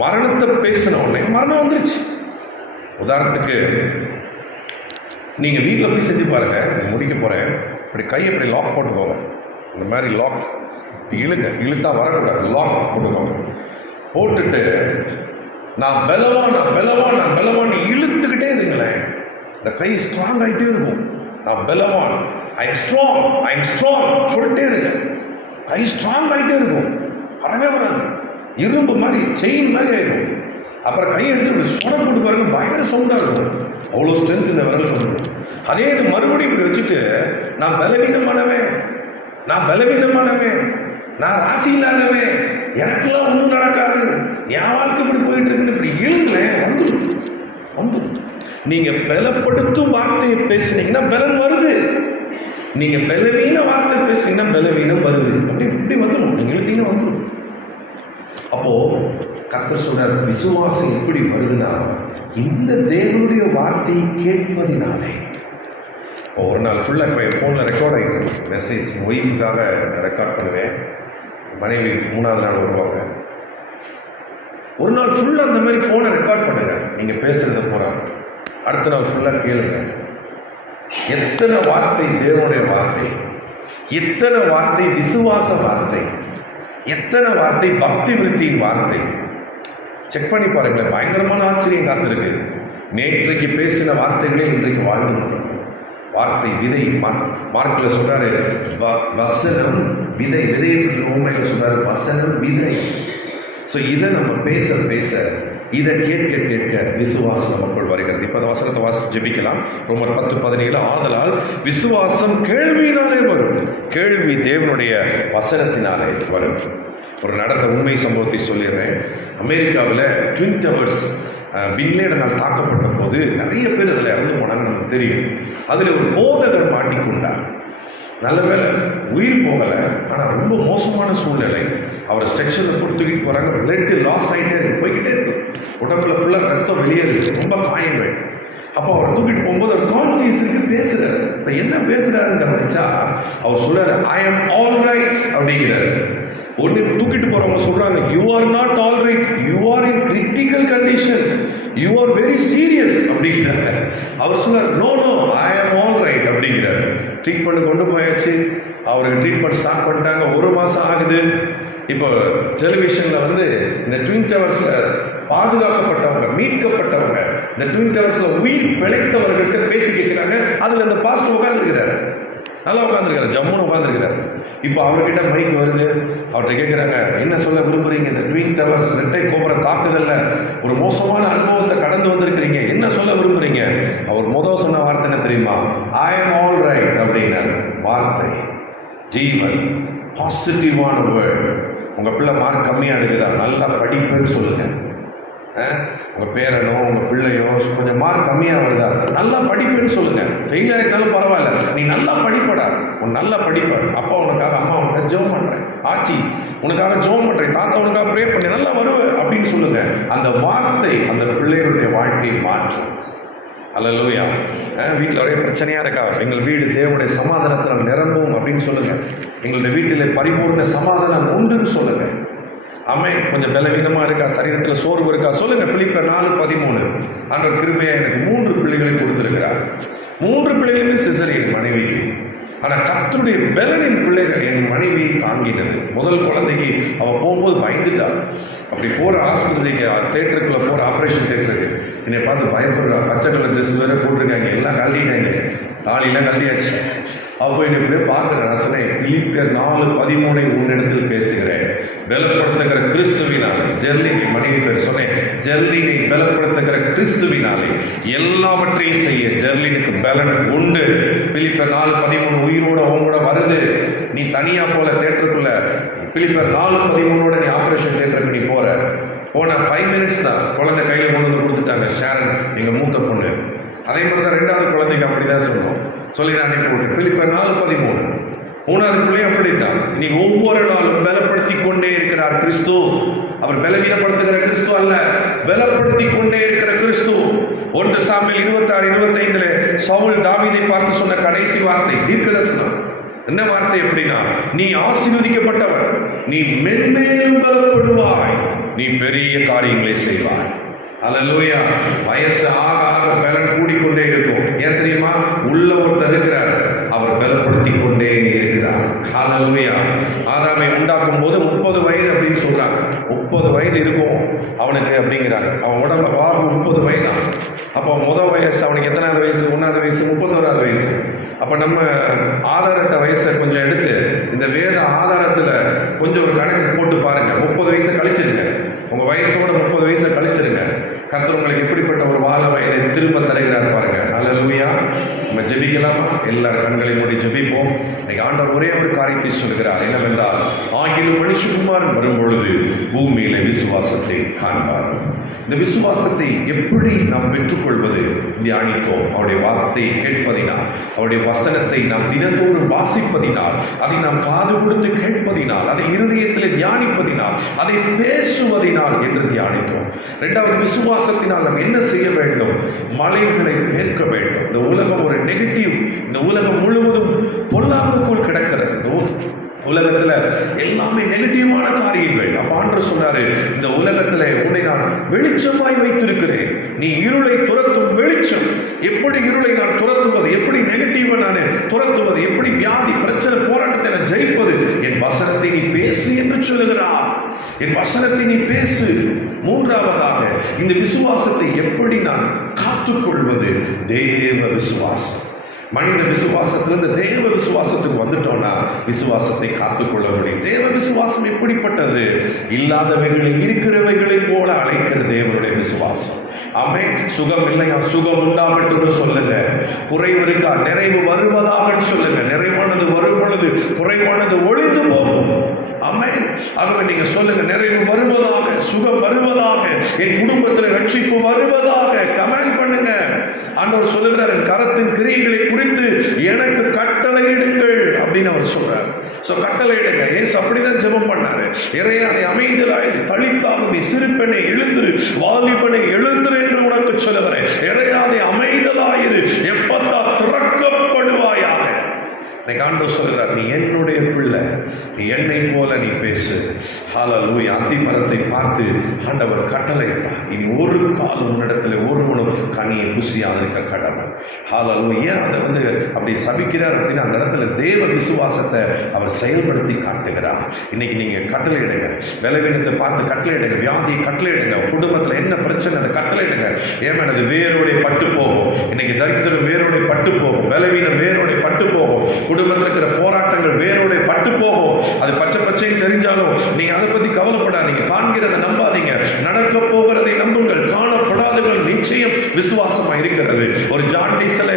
மரணத்தை பேசின உடனே மரணம் வந்துருச்சு. உதாரணத்துக்கு நீங்க வீட்டில் போய் செஞ்சு பாருங்க. முடிக்க போறேன், இப்படி கையை இப்படி லாக் போட்டுக்கோங்க. இந்த மாதிரி லாக் இழுங்க, இழுத்தா வரக்கூடாது, லாக் போட்டுக்கோங்க. போட்டுட்டு நான் பலவான் இழுத்துக்கிட்டே இருங்களேன். இந்த கை ஸ்ட்ராங் ஆகிட்டே இருக்கும். நான் பலவான், ஐம் ஸ்ட்ராங் சொல்லிட்டே இருங்க. கை ஸ்ட்ராங் ஆகிட்டே இருக்கும், வரவே வராது. இரும்பு மாதிரி, செயின் மாதிரி ஆகிடும். அப்புறம் கையை எடுத்து இப்படி சொட போட்டு பாருங்க, பயங்கர சவுண்டாக இருக்கும். அவ்வளோ ஸ்ட்ரென்த் இந்த விரல் வந்துடும். அதே இது மறுபடியும் இப்படி வச்சுட்டு நான் பலவீனமானவன், நான் ராசி இல்லாதவன், எனக்கெல்லாம் ஒன்றும் நடக்காது, என் வாழ்க்கை இப்படி போயிட்டு இருக்குன்னு இப்படி இழுங்களேன், வந்துடும். நீங்க பலப்படுத்தும் வார்த்தையை பேசுனீங்கன்னா பலன் வருது. நீங்க பலவீன வார்த்தை பேசுனீங்கன்னா பலவீனம் வருது. இப்படி வந்துடும். நீங்க இழுத்தீங்கன்னா வந்துடும். அப்போ கர்த்தர் சொல்றார், விசுவாசம் எப்படி வருதுன்னா இந்த தேவனுடைய வார்த்தையை கேட்பதினாலே. ஒரு நாள் ஃபுல்லாக இப்போ என் ஃபோனில் ரெக்கார்ட் ஆகிட்டு மெசேஜ் ஒய்ஃபுக்காக ரெக்கார்ட் பண்ணுவேன். மனைவி 3ஆவது நாள் வருவாங்க. ஒரு நாள் ஃபுல்லாக அந்த மாதிரி ஃபோனை ரெக்கார்ட் பண்ணுங்க. நீங்கள் பேசுகிறத போகிறாங்க. அடுத்த நாள் ஃபுல்லாக கேளுங்க. எத்தனை வார்த்தை தேவனுடைய வார்த்தை, எத்தனை வார்த்தை விசுவாச வார்த்தை, எத்தனை வார்த்தை பக்தி விருத்தியின் வார்த்தை. செக் பண்ணி பாருங்களேன், பயங்கரமான ஆச்சரியம் காத்திருக்கு. நேற்றைக்கு பேசின வார்த்தைகளே இன்றைக்கு வாழ்ந்து கொண்டிருக்கும். வார்த்தை விதை. மார்க்கில் சொல்றாரு வசனம் விதை, விதையை உண்மையில் சொல்றாரு வசனம் விதை. ஸோ இதை நம்ம பேச பேச, இதை கேட்க கேட்க விசுவாசம் நமக்குள் வருகிறது. இப்போ அந்த வசனத்தை வாசி ஜெபிக்கலாம். ரோமர் 10:17, ஆதலால் விசுவாசம் கேள்வியினாலே வரும், கேள்வி தேவனுடைய வசனத்தினாலே வரும். ஒரு நடந்த உண்மை சம்பவத்தை சொல்லிடுறேன். அமெரிக்காவில் ட்வின் டவர்ஸ் பின்லேடனால் தாக்கப்பட்ட போது நிறைய பேர் அதில் இறந்து போனாங்கன்னு நமக்கு தெரியும். அதில் ஒரு போதகர் மாட்டிக்கொண்டார். நல்ல வேலை உயிர் போகலை, ஆனால் ரொம்ப மோசமான சூழ்நிலை. அவரை ஸ்ட்ரெக்சரில் போட்டு தூக்கிட்டு போகிறாங்க. பிளட்டு லாஸ் ஆகிட்டே இருக்கு, போய்கிட்டே இருக்கு. உடம்புல ஃபுல்லாக ரத்தம் வெளியேறுது, ரொம்ப காயங்கள். அப்போ அவரை தூக்கிட்டு போகும்போது அவர் கான்சியஸுக்கு பேசுகிறார். இப்போ என்ன பேசுகிறாருன்னு கவனிச்சா அவர் சொல்றாரு, ஐ ஆம் ஆல் ரைட் அப்படிங்கிறாரு. ஒன்று தூக்கிட்டு போறவங்க சொல்றாங்க, you are not all right, you are in critical condition, you are very serious அப்படிங்கிறாங்க. அவர் சொல்றாரு, நோ ஐ ஆம் ஆல் ரைட் அப்படிங்கிறாரு. ட்ரீட்மெண்ட் கொண்டு போயாச்சு. அவருக்கு ட்ரீட்மெண்ட் ஸ்டார்ட் பண்ணிட்டாங்க. 1 மாதம் ஆகுது. இப்போ டெலிவிஷனில் இந்த ட்வின் டவர்ஸில் பாதுகாக்கப்பட்டவங்க, மீட்கப்பட்டவங்க, இந்த ட்வின் டவர்ஸில் உயிர் பிழைத்தவர்கள்ட்ட பேட்டி கேட்குறாங்க. அதில் இந்த பாஸ்டர் உட்காந்துருக்கிறாரு, நல்லா உட்காந்துருக்காரு, ஜம்முன்னு உட்காந்துருக்கிறார். இப்போ அவர்கிட்ட மைக் வருது. அவர்கிட்ட கேட்குறாங்க, என்ன சொல்ல விரும்புறீங்க? இந்த ட்வின் டவர்ஸ் இரட்டை கோபுர தாக்குதல்ல ஒரு மோசமான அனுபவத்தை கடந்து வந்திருக்கிறீங்க, என்ன சொல்ல விரும்புறீங்க? அவர் சொன்ன வார்த்தை என்ன தெரியுமா? ஐ ஆம் ஆல் ரைட் அப்படின்னாரு. வார்த்தை ஜீவன், பாசிட்டிவான வேர்ட். உங்கள் பிள்ளை மார்க் கம்மியாக எடுக்குதா, நல்லா படிப்புன்னு சொல்லுங்க. உங்கள் பேரனோ உங்கள் பிள்ளையோ கொஞ்சம் மார்க் கம்மியாக வருதா, நல்லா படிப்புன்னு சொல்லுங்க. ஃபெயில் ஆகிருந்தாலும் பரவாயில்ல, நீ நல்லா படிப்படா, உன் நல்லா படிப்ப. அப்பா உனக்காக, அம்மா உனக்காக ஜோம் பண்ணுறேன், ஆச்சி உனக்காக ஜோம் பண்ணுறேன், தாத்தா உனக்காக ப்ரே பண்ணி நல்லா வருவேன் அப்படின்னு சொல்லுங்க. அந்த வார்த்தை அந்த பிள்ளைகளுடைய வாழ்க்கையை மாற்றும். அல்லேலூயா. வீட்டில் ஒரே பிரச்சனையாக இருக்கா, எங்கள் வீடு தேவனுடைய சமாதானத்தில் நிரம்பும் அப்படின்னு சொல்லுங்க. எங்களுடைய வீட்டில் பரிபூர்ண சமாதானம் உண்டுன்னு சொல்லுங்க. ஆமென். கொஞ்சம் பலவீனமாக இருக்கா, சரீரத்தில் சோர்வு இருக்கா, சொல்லுங்க. பிலிப்பியர் 4:13, ஆண்டவர் கிருபையா எனக்கு 3 பிள்ளைகளை கொடுத்திருக்கிறார். 3 பிள்ளைகளுமே சிசரியன் மனைவிக்கு. ஆனால் கர்த்தருடைய பலனின் பிள்ளைகள் என் மனைவியை தாங்கினது. முதல் குழந்தைக்கு அவள் போகும்போது பயந்துட்டா. அப்படி போகிற ஆஸ்பத்திரிக்கு, தேட்டருக்குள்ளே போகிற ஆப்ரேஷன் தேட்டருக்கு என்னை பார்த்து பயப்படுறா. பச்சை கலர் ட்ரெஸ் வேறு போட்டிருக்காங்க, எல்லாம் கழட்டிட்டாங்க, தாலியெல்லாம் கழட்டியாச்சு. அப்போ என்னை இப்படியே பார்க்குறேன். நான் சொன்னேன், பிலிப்பியர் 4:13 உன்னிடத்தில் பேசுகிறேன், பலப்படுத்துகிற கிறிஸ்துவினாலே. ஜெர்லினை மனைவி பேர் சொன்னேன், ஜெர்லினை பலப்படுத்துகிற கிறிஸ்துவினாலே எல்லாவற்றையும் செய்ய ஜெர்லினுக்கு பலன் உண்டு. பிலிப்பியர் 4:13 உயிரோட அவங்களோட வருது. நீ தனியாக போல தேட்டருக்குள்ள. பிலிப்பியர் 4:13 நீ ஆப்ரேஷன் தேட்டருக்கு நீ போன 5 minutes தான் குழந்தை கையில் கொண்டு வந்து கொடுத்துட்டாங்க. ஷாரன் எங்கள் மூத்த பொண்ணு. அதே மாதிரி தான் 2வது குழந்தைக்கு அப்படி தான் சொல்லி தான் அனுப்பி விட்டு. பிலிப்பியர் 4:13 மூணாவது பிள்ளையும் அப்படித்தான். நீ ஒவ்வொரு நாளும் பலப்படுத்தி கொண்டே இருக்கிறார் கிறிஸ்து. அவர் பலவீனப்படுத்துகிற கிறிஸ்து அல்ல, பலப்படுத்தி கொண்டே இருக்கிற கிறிஸ்து. 1 சாமுவேல் 26:25 சவுல் தாவீதை பார்த்து சொன்ன கடைசி வார்த்தை தீர்க்கதரிசனம். என்ன வார்த்தை அப்படின்னா, நீ ஆசீர்வதிக்கப்பட்டவர், நீ மென்மேலும் பலப்படுவாய், நீ பெரிய காரியங்களை செய்வாய். அல்லேலூயா. வயசு ஆக ஆக பலன் கூடிக்கொண்டே இருக்கும். ஏன் தெரியுமா? உள்ள ஒருத்தர் இருக்கிறார், அவர் பலப்படுத்தி கொண்டே இருக்கிறார். அல்லேலூயா. ஆதாமை உண்டாக்கும் போது 30 வயது அப்படின்னு சொல்றாங்க. 30 வயது இருக்கும் அவனுக்கு அப்படிங்கிறாங்க. அவன் உடம்பு வாழ்வு 30 வயதான். அப்போ முதல் வயசு அவனுக்கு எத்தனாவது வயசு? 1வது வயசு, 31வது வயசு. அப்போ நம்ம ஆதாரட்ட வயசை கொஞ்சம் எடுத்து இந்த வேத ஆதாரத்தில் கொஞ்சம் ஒரு கணக்கு போட்டு பாருங்க. 30 வயசை கழிச்சிருங்க. உங்க வயசோட 30 வயசை கழிச்சிருங்க. கர்த்தர் உங்களுக்கு எப்படிப்பட்ட ஒரு வாழ வயதை திரும்ப தருகிறார் பாருங்க. அல்லேலூயா. நம்ம ஜெபிக்கலாமா? எல்லாரும் கண்களை மூடி ஜெபிப்போம். இன்னைக்கு ஆண்டவர் ஒரே ஒரு காரியத்தை சொல்கிறார். என்னவென்றால், ஆகிலும் மனுஷகுமாரன் வரும்பொழுது பூமியில விசுவாசத்தை காண்பார். இந்த விசுவாசத்தை எப்படி நாம் பெற்றுக்கொள்வது? தியானித்தோம். அவருடைய வார்த்தையை கேட்பதினால், அவருடைய வசனத்தை நாம் தினந்தோறும் வாசிப்பதினால், அதை நாம் காது கொடுத்து கேட்பதினால், அதை இருதயத்தில் தியானிப்பதினால், அதை பேசுவதினால் என்று தியானித்தோம். இரண்டாவது, விசுவாசத்தினால் நாம் என்ன செய்ய வேண்டும்? மலைகளை மேற்க வேண்டும். இந்த உலகம் ஒரு நெகட்டிவ், இந்த உலகம் முழுவதும் பொல்லாப்புக்குள் கிடக்கிறது. உலகத்துல எல்லாமே நெகட்டிவான காரியங்கள். அப்ப ஆண்டவர் சொன்னாரு, இந்த உலகத்துல உன்னை நான் வெளிச்சமாய் வைத்திருக்கிறேன், நீ இருளை துரத்தும் வெளிச்சம். எப்படி இருளை நான் துரத்துவது? எப்படி நெகட்டிவா நான் துரத்துவது? எப்படி வியாதி பிரச்சனை போராட்டத்தை நான் ஜெயிப்பது? என் வசனத்தை நீ பேசு என்று சொல்லுகிறார். என் வசனத்தை நீ பேசு. மூன்றாவதாக, இந்த விசுவாசத்தை எப்படி நான் காத்துக்கொள்வது? தேவ விசுவாசம். மனித விசுவாசத்திலிருந்து தேவ விசுவாசத்துக்கு வந்துட்டோம்னா விசுவாசத்தை காத்துக்கொள்ள முடியும். தேவ விசுவாசம் எப்படிப்பட்டது? இல்லாதவைகளை இருக்கிறவைகளை போல அழைக்கிற தேவனுடைய விசுவாசம். ஆமே. சுகம் இல்லையா? சுகம் உண்டாகட்டும் சொல்லுங்க. குறைவு இருக்கா? நிறைவு வருவதாக சொல்லுங்க. நிறைவானது வரும் பொழுது குறைவானது ஒழிந்து போகும். ஆமே. ஆகவே நீங்க சொல்லுங்க, நிறைவு வருவதாக, சுகம் வருவதாக, என் குடும்பத்தில் ரட்சிப்பு வருவதாக. கமெண்ட் பண்ணுங்க. ஆண்டவர் சொல்லுகிறார், என் கரத்தின் கிரியைகளை குறித்து எனக்கு கட்டளையிடுங்கள் அப்படின்னு அவர் சொல்றார். சோ கட்டளையிடுங்க. ஏசு அப்படிதான் ஜெபம் பண்ணாரு. இறையாதை அமைதலாய் தளித்தாகும் சிறுப்பெண்ணை எழுந்திரு, வாலிபனை எழுந்திரு என்று உனக்கு சொல்லுகிறேன். இறையாதை அமைதலாயிரு, எப்பத்தா திறக்கப்படுவாயாக. ஆண்டவர் சொல்கிறார், நீ என்னுடைய பிள்ளை, நீ என்னை போல நீ பேசு. ஹல்லேலூயா. அத்திமரத்தை பார்த்து ஆண்டவர் கட்டளையிட்டார், இனி ஒரு காலம் உன்னிடத்தில் ஒருவனும் கனியை புசியாக இருக்க கடவுள். ஹல்லேலூயா. அதை அப்படி சபிக்கிறார் அப்படின்னா அந்த இடத்துல தேவ விசுவாசத்தை அவர் செயல்படுத்தி காட்டுகிறார். இன்னைக்கு நீங்க கட்டளையிடுங்க. பலவீனத்தை பார்த்து கட்டளையிடுங்க. வியாதியை கட்டளையிடுங்க. குடும்பத்தில் என்ன பிரச்சனை அதை கட்டளையிடுங்க. ஏன் அது வேரோட பட்டு போகும். இன்னைக்கு தரித்திரம் வேரோட பட்டு போகும். பலவீனம் வேரோட பட்டு போகும். குடும்பத்தில் இருக்கிற போராட்டங்கள் வேரோட பட்டு போகும். அது பச்சை பச்சைன்னு தெரிஞ்சாலும் நீங்க அதை பத்தி கவலைப்படாதீங்க. காண்கிறதை நம்பாதீங்க, நடக்க போகிறதை நம்புங்கள். காணப்படாதவர்கள் நிச்சயம் விசுவாசமா இருக்கிறது. ஒரு ஜாண்டிஸ்ல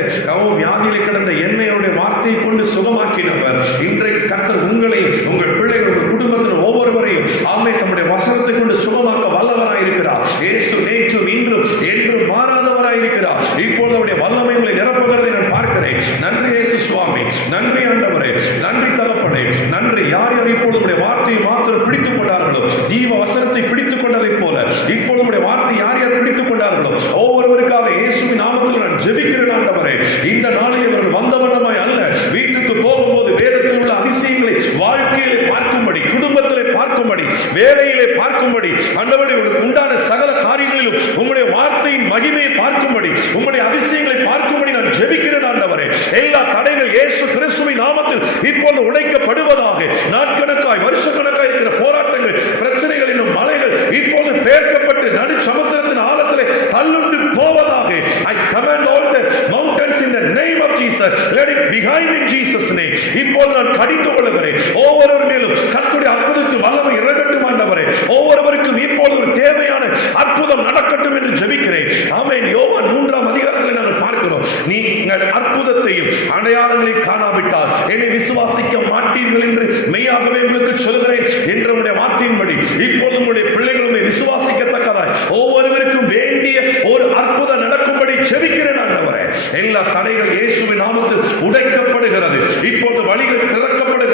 வியாதியில கிடந்த எண்ணெயோட வார்த்தையை கொண்டு சுகமாக்கினவர் இன்றைக்கு கர்த்தர் உங்களை, உங்கள் பிள்ளைகள், உங்கள் குடும்பத்தில் ஒவ்வொருவரையும் ஆமை தம்முடைய வசனத்தை கொண்டு சுகமாக்க வல்லவராய் இருக்கிறார். இயேசு நேற்றும் இன்றும் என்றும் மாறாதவராய் இருக்கிறார். இப்போது அவருடைய வல்லமை உங்களை நிரப்புகிறதை நான் பார்க்கிறேன். நன்றி இயேசு சுவாமி, நன்றி ஆண்டவரே, நன்றி தகப்பனே, நன்றி. யார் யார் இப்பொழுது உடைய வார்த்தையை மாத்திரம் பிடித்துக் கொண்டார்களோ, ஜீவ வசனத்தை பிடித்துக் கொண்டதை போல இப்பொழுது உடைய வார்த்தை யார் யார் பிடித்துக் கொண்டார்களோ ஒவ்வொருவருக்காக இயேசுவின் நாமத்தில் நான் ஜெபிக்கிறேன் ஆண்டவரே. இந்த நாளில் இவர்கள் வந்தவனமாய் அல்ல, வீட்டுக்கு போகும்போது வேதத்தில் உள்ள அதிசயங்களை வாழ்க்கையிலே பார்க்கும்படி, குடும்பத்திலே பார்க்கும்படி, வேலையிலே பார்க்கும்படி, ஆண்டவரே உங்களுக்கு உண்டான சகல காரியங்களிலும் உங்களுடைய வார்த்தையின் மகிமையை பார்க்கும்படி, உங்களுடைய அதிசயங்களை பார்க்கும்படி நான் ஜெபிக்கிறேன் ஆண்டவரே. எல்லா தடைகள் இயேசு கிறிஸ்துவின் நாமத்தில் இப்போது உடைக்கப்படுவதாக. நாட்கணக்காய் வருஷக்கணக்காய் இருக்கிற போராட்டங்கள், பிரச்சனைகள், என்னும் மலைகள் இப்போது பேர்க்கப்பட்டு நடு சமுத்திரத்தின் ஆழத்திலே தள்ளுண்டு போவதாக. I command all the mountains in the name of Jesus. Let it behind in Jesus name. இப்போது நான் கடிந்து கொள்கிறேன். ஒவ்வொருவர் மேலும் கர்த்தருடைய அற்புதத்தின் வல்லமை இறங்கட்டும் ஆண்டவரே. ஒவ்வொருவருக்கும் இப்போது ஒரு தேவையான அற்புதம் நடக்கட்டும் என்று ஜெபிக்கிறேன். ஆமென். யோவான் 3ஆம் அதிகாரத்தில் நாங்கள் பார்க்கிறோம், நீங்கள் அற்புதத்தையும் அடையாளங்களையும் காணாவிட்டால் என்னை விசுவாசிக்க மாட்டீர்கள் என்று மெய்யாகவே உங்களுக்கு சொல்கிறேன் என்ற வார்த்தையின்படி இப்போது உங்களுடைய பிள்ளைகளுமே விசுவாசிக்கத்தக்கதாய் ஒவ்வொருவருக்கும் வேண்டிய ஒரு அற்புதம் நடக்கும்படி ஜெபிக்கிறேன் ஆண்டவரே. எல்லா தடைகள் இயேசுவின் நாமத்தில் உடைக்கப்படுகிறது. இப்போது வழிகள் திறக்கப்படுகிறது.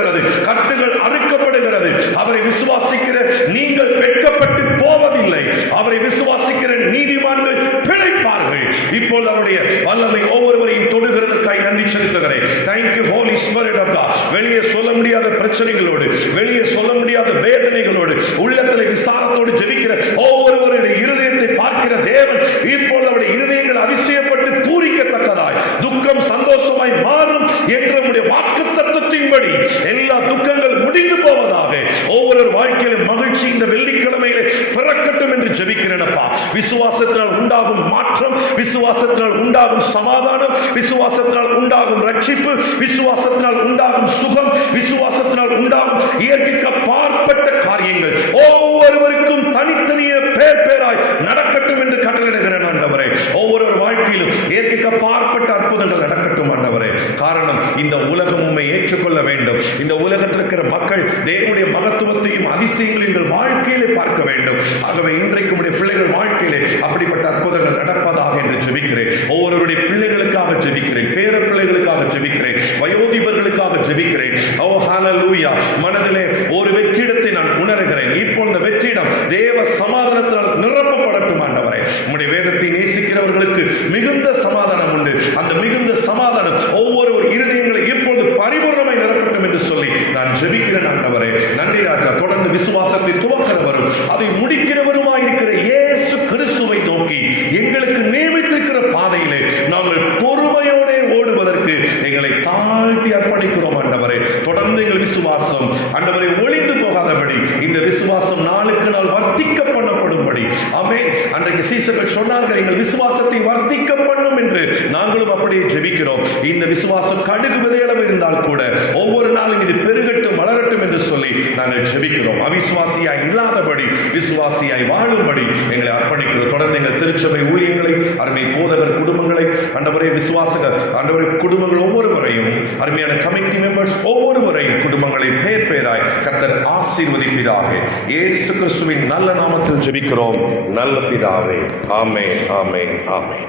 அவரை விசுவாசிக்கிற நீதிமான்கள் பிழைப்பார்கள். இப்பொழுது அவருடைய வல்லமை ஒவ்வொருவரையும் தொடுகிறதற்காய் நன்றி செலுத்துகிறேன். Thank you holy spirit of God. வெளியே சொல்ல முடியாத பிரச்சனைகளோடு, வெளியே சொல்ல முடியாத வேதனைகளோடு, உள்ளத்தில் விசாரத்தோடு ஜெபிக்கிற ஒவ்வொருவருடைய இருதயத்தை பார்க்கிற தேவன் இப்பொழுது அவருடைய இருதயங்கள் அதிசயப்பட்டு பூரிக்கத்தக்கதாய் துக்கம் சந்தோஷமாய் மாறும் என்ற நம்முடைய வாக்கு தத்துவத்தின்படி எல்லா துக்கங்கள் முடிந்து போவதாக ஒவ்வொரு வாழ்க்கையிலும் மகிழ்ச்சி இந்த வெள்ளிக்கிழமையிலே பிறக்கட்டும் என்று ஜெபிக்கிறேனப்பா. விசுவாசத்தினால் உண்டாகும் மாற்றம், விசுவாசத்தினால் உண்டாகும் சமாதானம், விசுவாசத்தினால் உண்டாகும் ரட்சிப்பு, விசுவாசத்தினால் உண்டாகும் சுகம், விசுவாசத்தினால் உண்டாகும் இயற்கைக்கு அப்பாற்பட்ட காரியங்கள் ஒவ்வொருவருக்கும் தனித்தனியே பேர் பேராய் நடக்கட்டும் என்று கட்டளையிடுகிறேன் ஆண்டவரே. ஒவ்வொரு வாழ்க்கையிலும் இயற்கைக்கு அப்பாற்பட்ட அற்புதங்கள் நடக்கட்டும் ஆண்டவரே. காரணம், இந்த உலகம் உம்மை ஏற்றுக்கொள்ள வேண்டும். இந்த உலகத்தில் இருக்கிற மக்கள் தேவனுடைய மகத்துவத்தையும் அதிசயங்களையும் எங்கள் வாழ்க்கையிலே பார்க்க வேண்டும். ஆகவே இன்றைக்கு உடைய பிள்ளைகள் வாழ்க்கையிலே அப்படிப்பட்ட அற்புதங்கள் நடப்பதாக என்று ஜெபிக்கிறேன். ஒவ்வொருவருடைய பிள்ளைகளுக்காக ஜெபிக்கிறேன், பேர பிள்ளைகளுக்காக ஜெபிக்கிறேன், வயோதிபர்களுக்காக ஜெபிக்கிறேன். ஓ ஹல்லேலூயா. மனதிலே ஒரு வெற்றிடத்தை நான் உணர்கிறேன். இப்போ இந்த வெற்றிடம் தேவ சமாதானத்தினால் நிரப்பப்படட்டும் ஆண்டவரே. உம்முடைய வேதத்தை நேசிக்கிறவர்களுக்கு மிகுந்த சமாதானம் உண்டு. அந்த மிகுந்த சமாதானம் ஒவ்வொரு இருதயங்களை இப்பொழுது பரிபூர்ணமாய் நிரப்பட்டும் என்று சொல்லி நான் ஜெபிக்கிறேன் ஆண்டவரே. நன்றி ராஜா. தொடர்ந்து விசுவாசத்தை துவக்கிறவரும் அதை முடிக்கிறவருமாய் இருக்கிற இயேசு கிறிஸ்துவை நோக்கி எங்களுக்கு நியமித்திருக்கிற பாதையிலே நாங்கள் பொறுமையோட ஓடுவதற்கு எங்களை தாழ்த்தி அர்ப்பணிக்கிறோம் ஆண்டவரே. தொடர்ந்து எங்கள் விசுவாசம் ஆண்டவரை ஒளிந்து போகாதபடி, இந்த விசுவாசம் நாளுக்கு நாள் வர்த்திக்க பண்ணப்படும்படி. ஆமென். அன்றைக்கு சீசர்கள் சொன்னார்கள், எங்கள் விசுவாசத்தை வர்த்திக்க பண்ணும் என்று. நாங்களும் அப்படியே ஜெபிக்கிறோம். இந்த விசுவாசம் கடுகு விதையளவு இருந்தால் கூட ஒவ்வொரு நாளும் இது பெருகட்டும் வளரட்டும் என்று சொல்லி நாங்கள் ஜெபிக்கிறோம். அவிசுவாசியாய் இல்லாதபடி விசுவாசியாய் வாழும்படி எங்களை அர்ப்பணிக்கிறோம். தொடர்ந்து எங்கள் திருச்சபை ஊழியங்களை, அருமை போதகர் குடும்பங்களை, ஆண்டவரே விசுவாசகர் ஆண்டவரே குடும்பங்கள் ஒவ்வொருவரையும், அருமையான கமிட்டி மெம்பர்ஸ் ஒவ்வொருவரையும் குடும்பங்களை பேர் பேராய் கர்த்தர் ஆசீர்வதிப்பீராக. இயேசு கிறிஸ்துவின் நல்ல நாமத்தில் ஜெபிக்கிறோம் நல்ல பிதாவே. ஆமென், ஆமென், ஆமென்.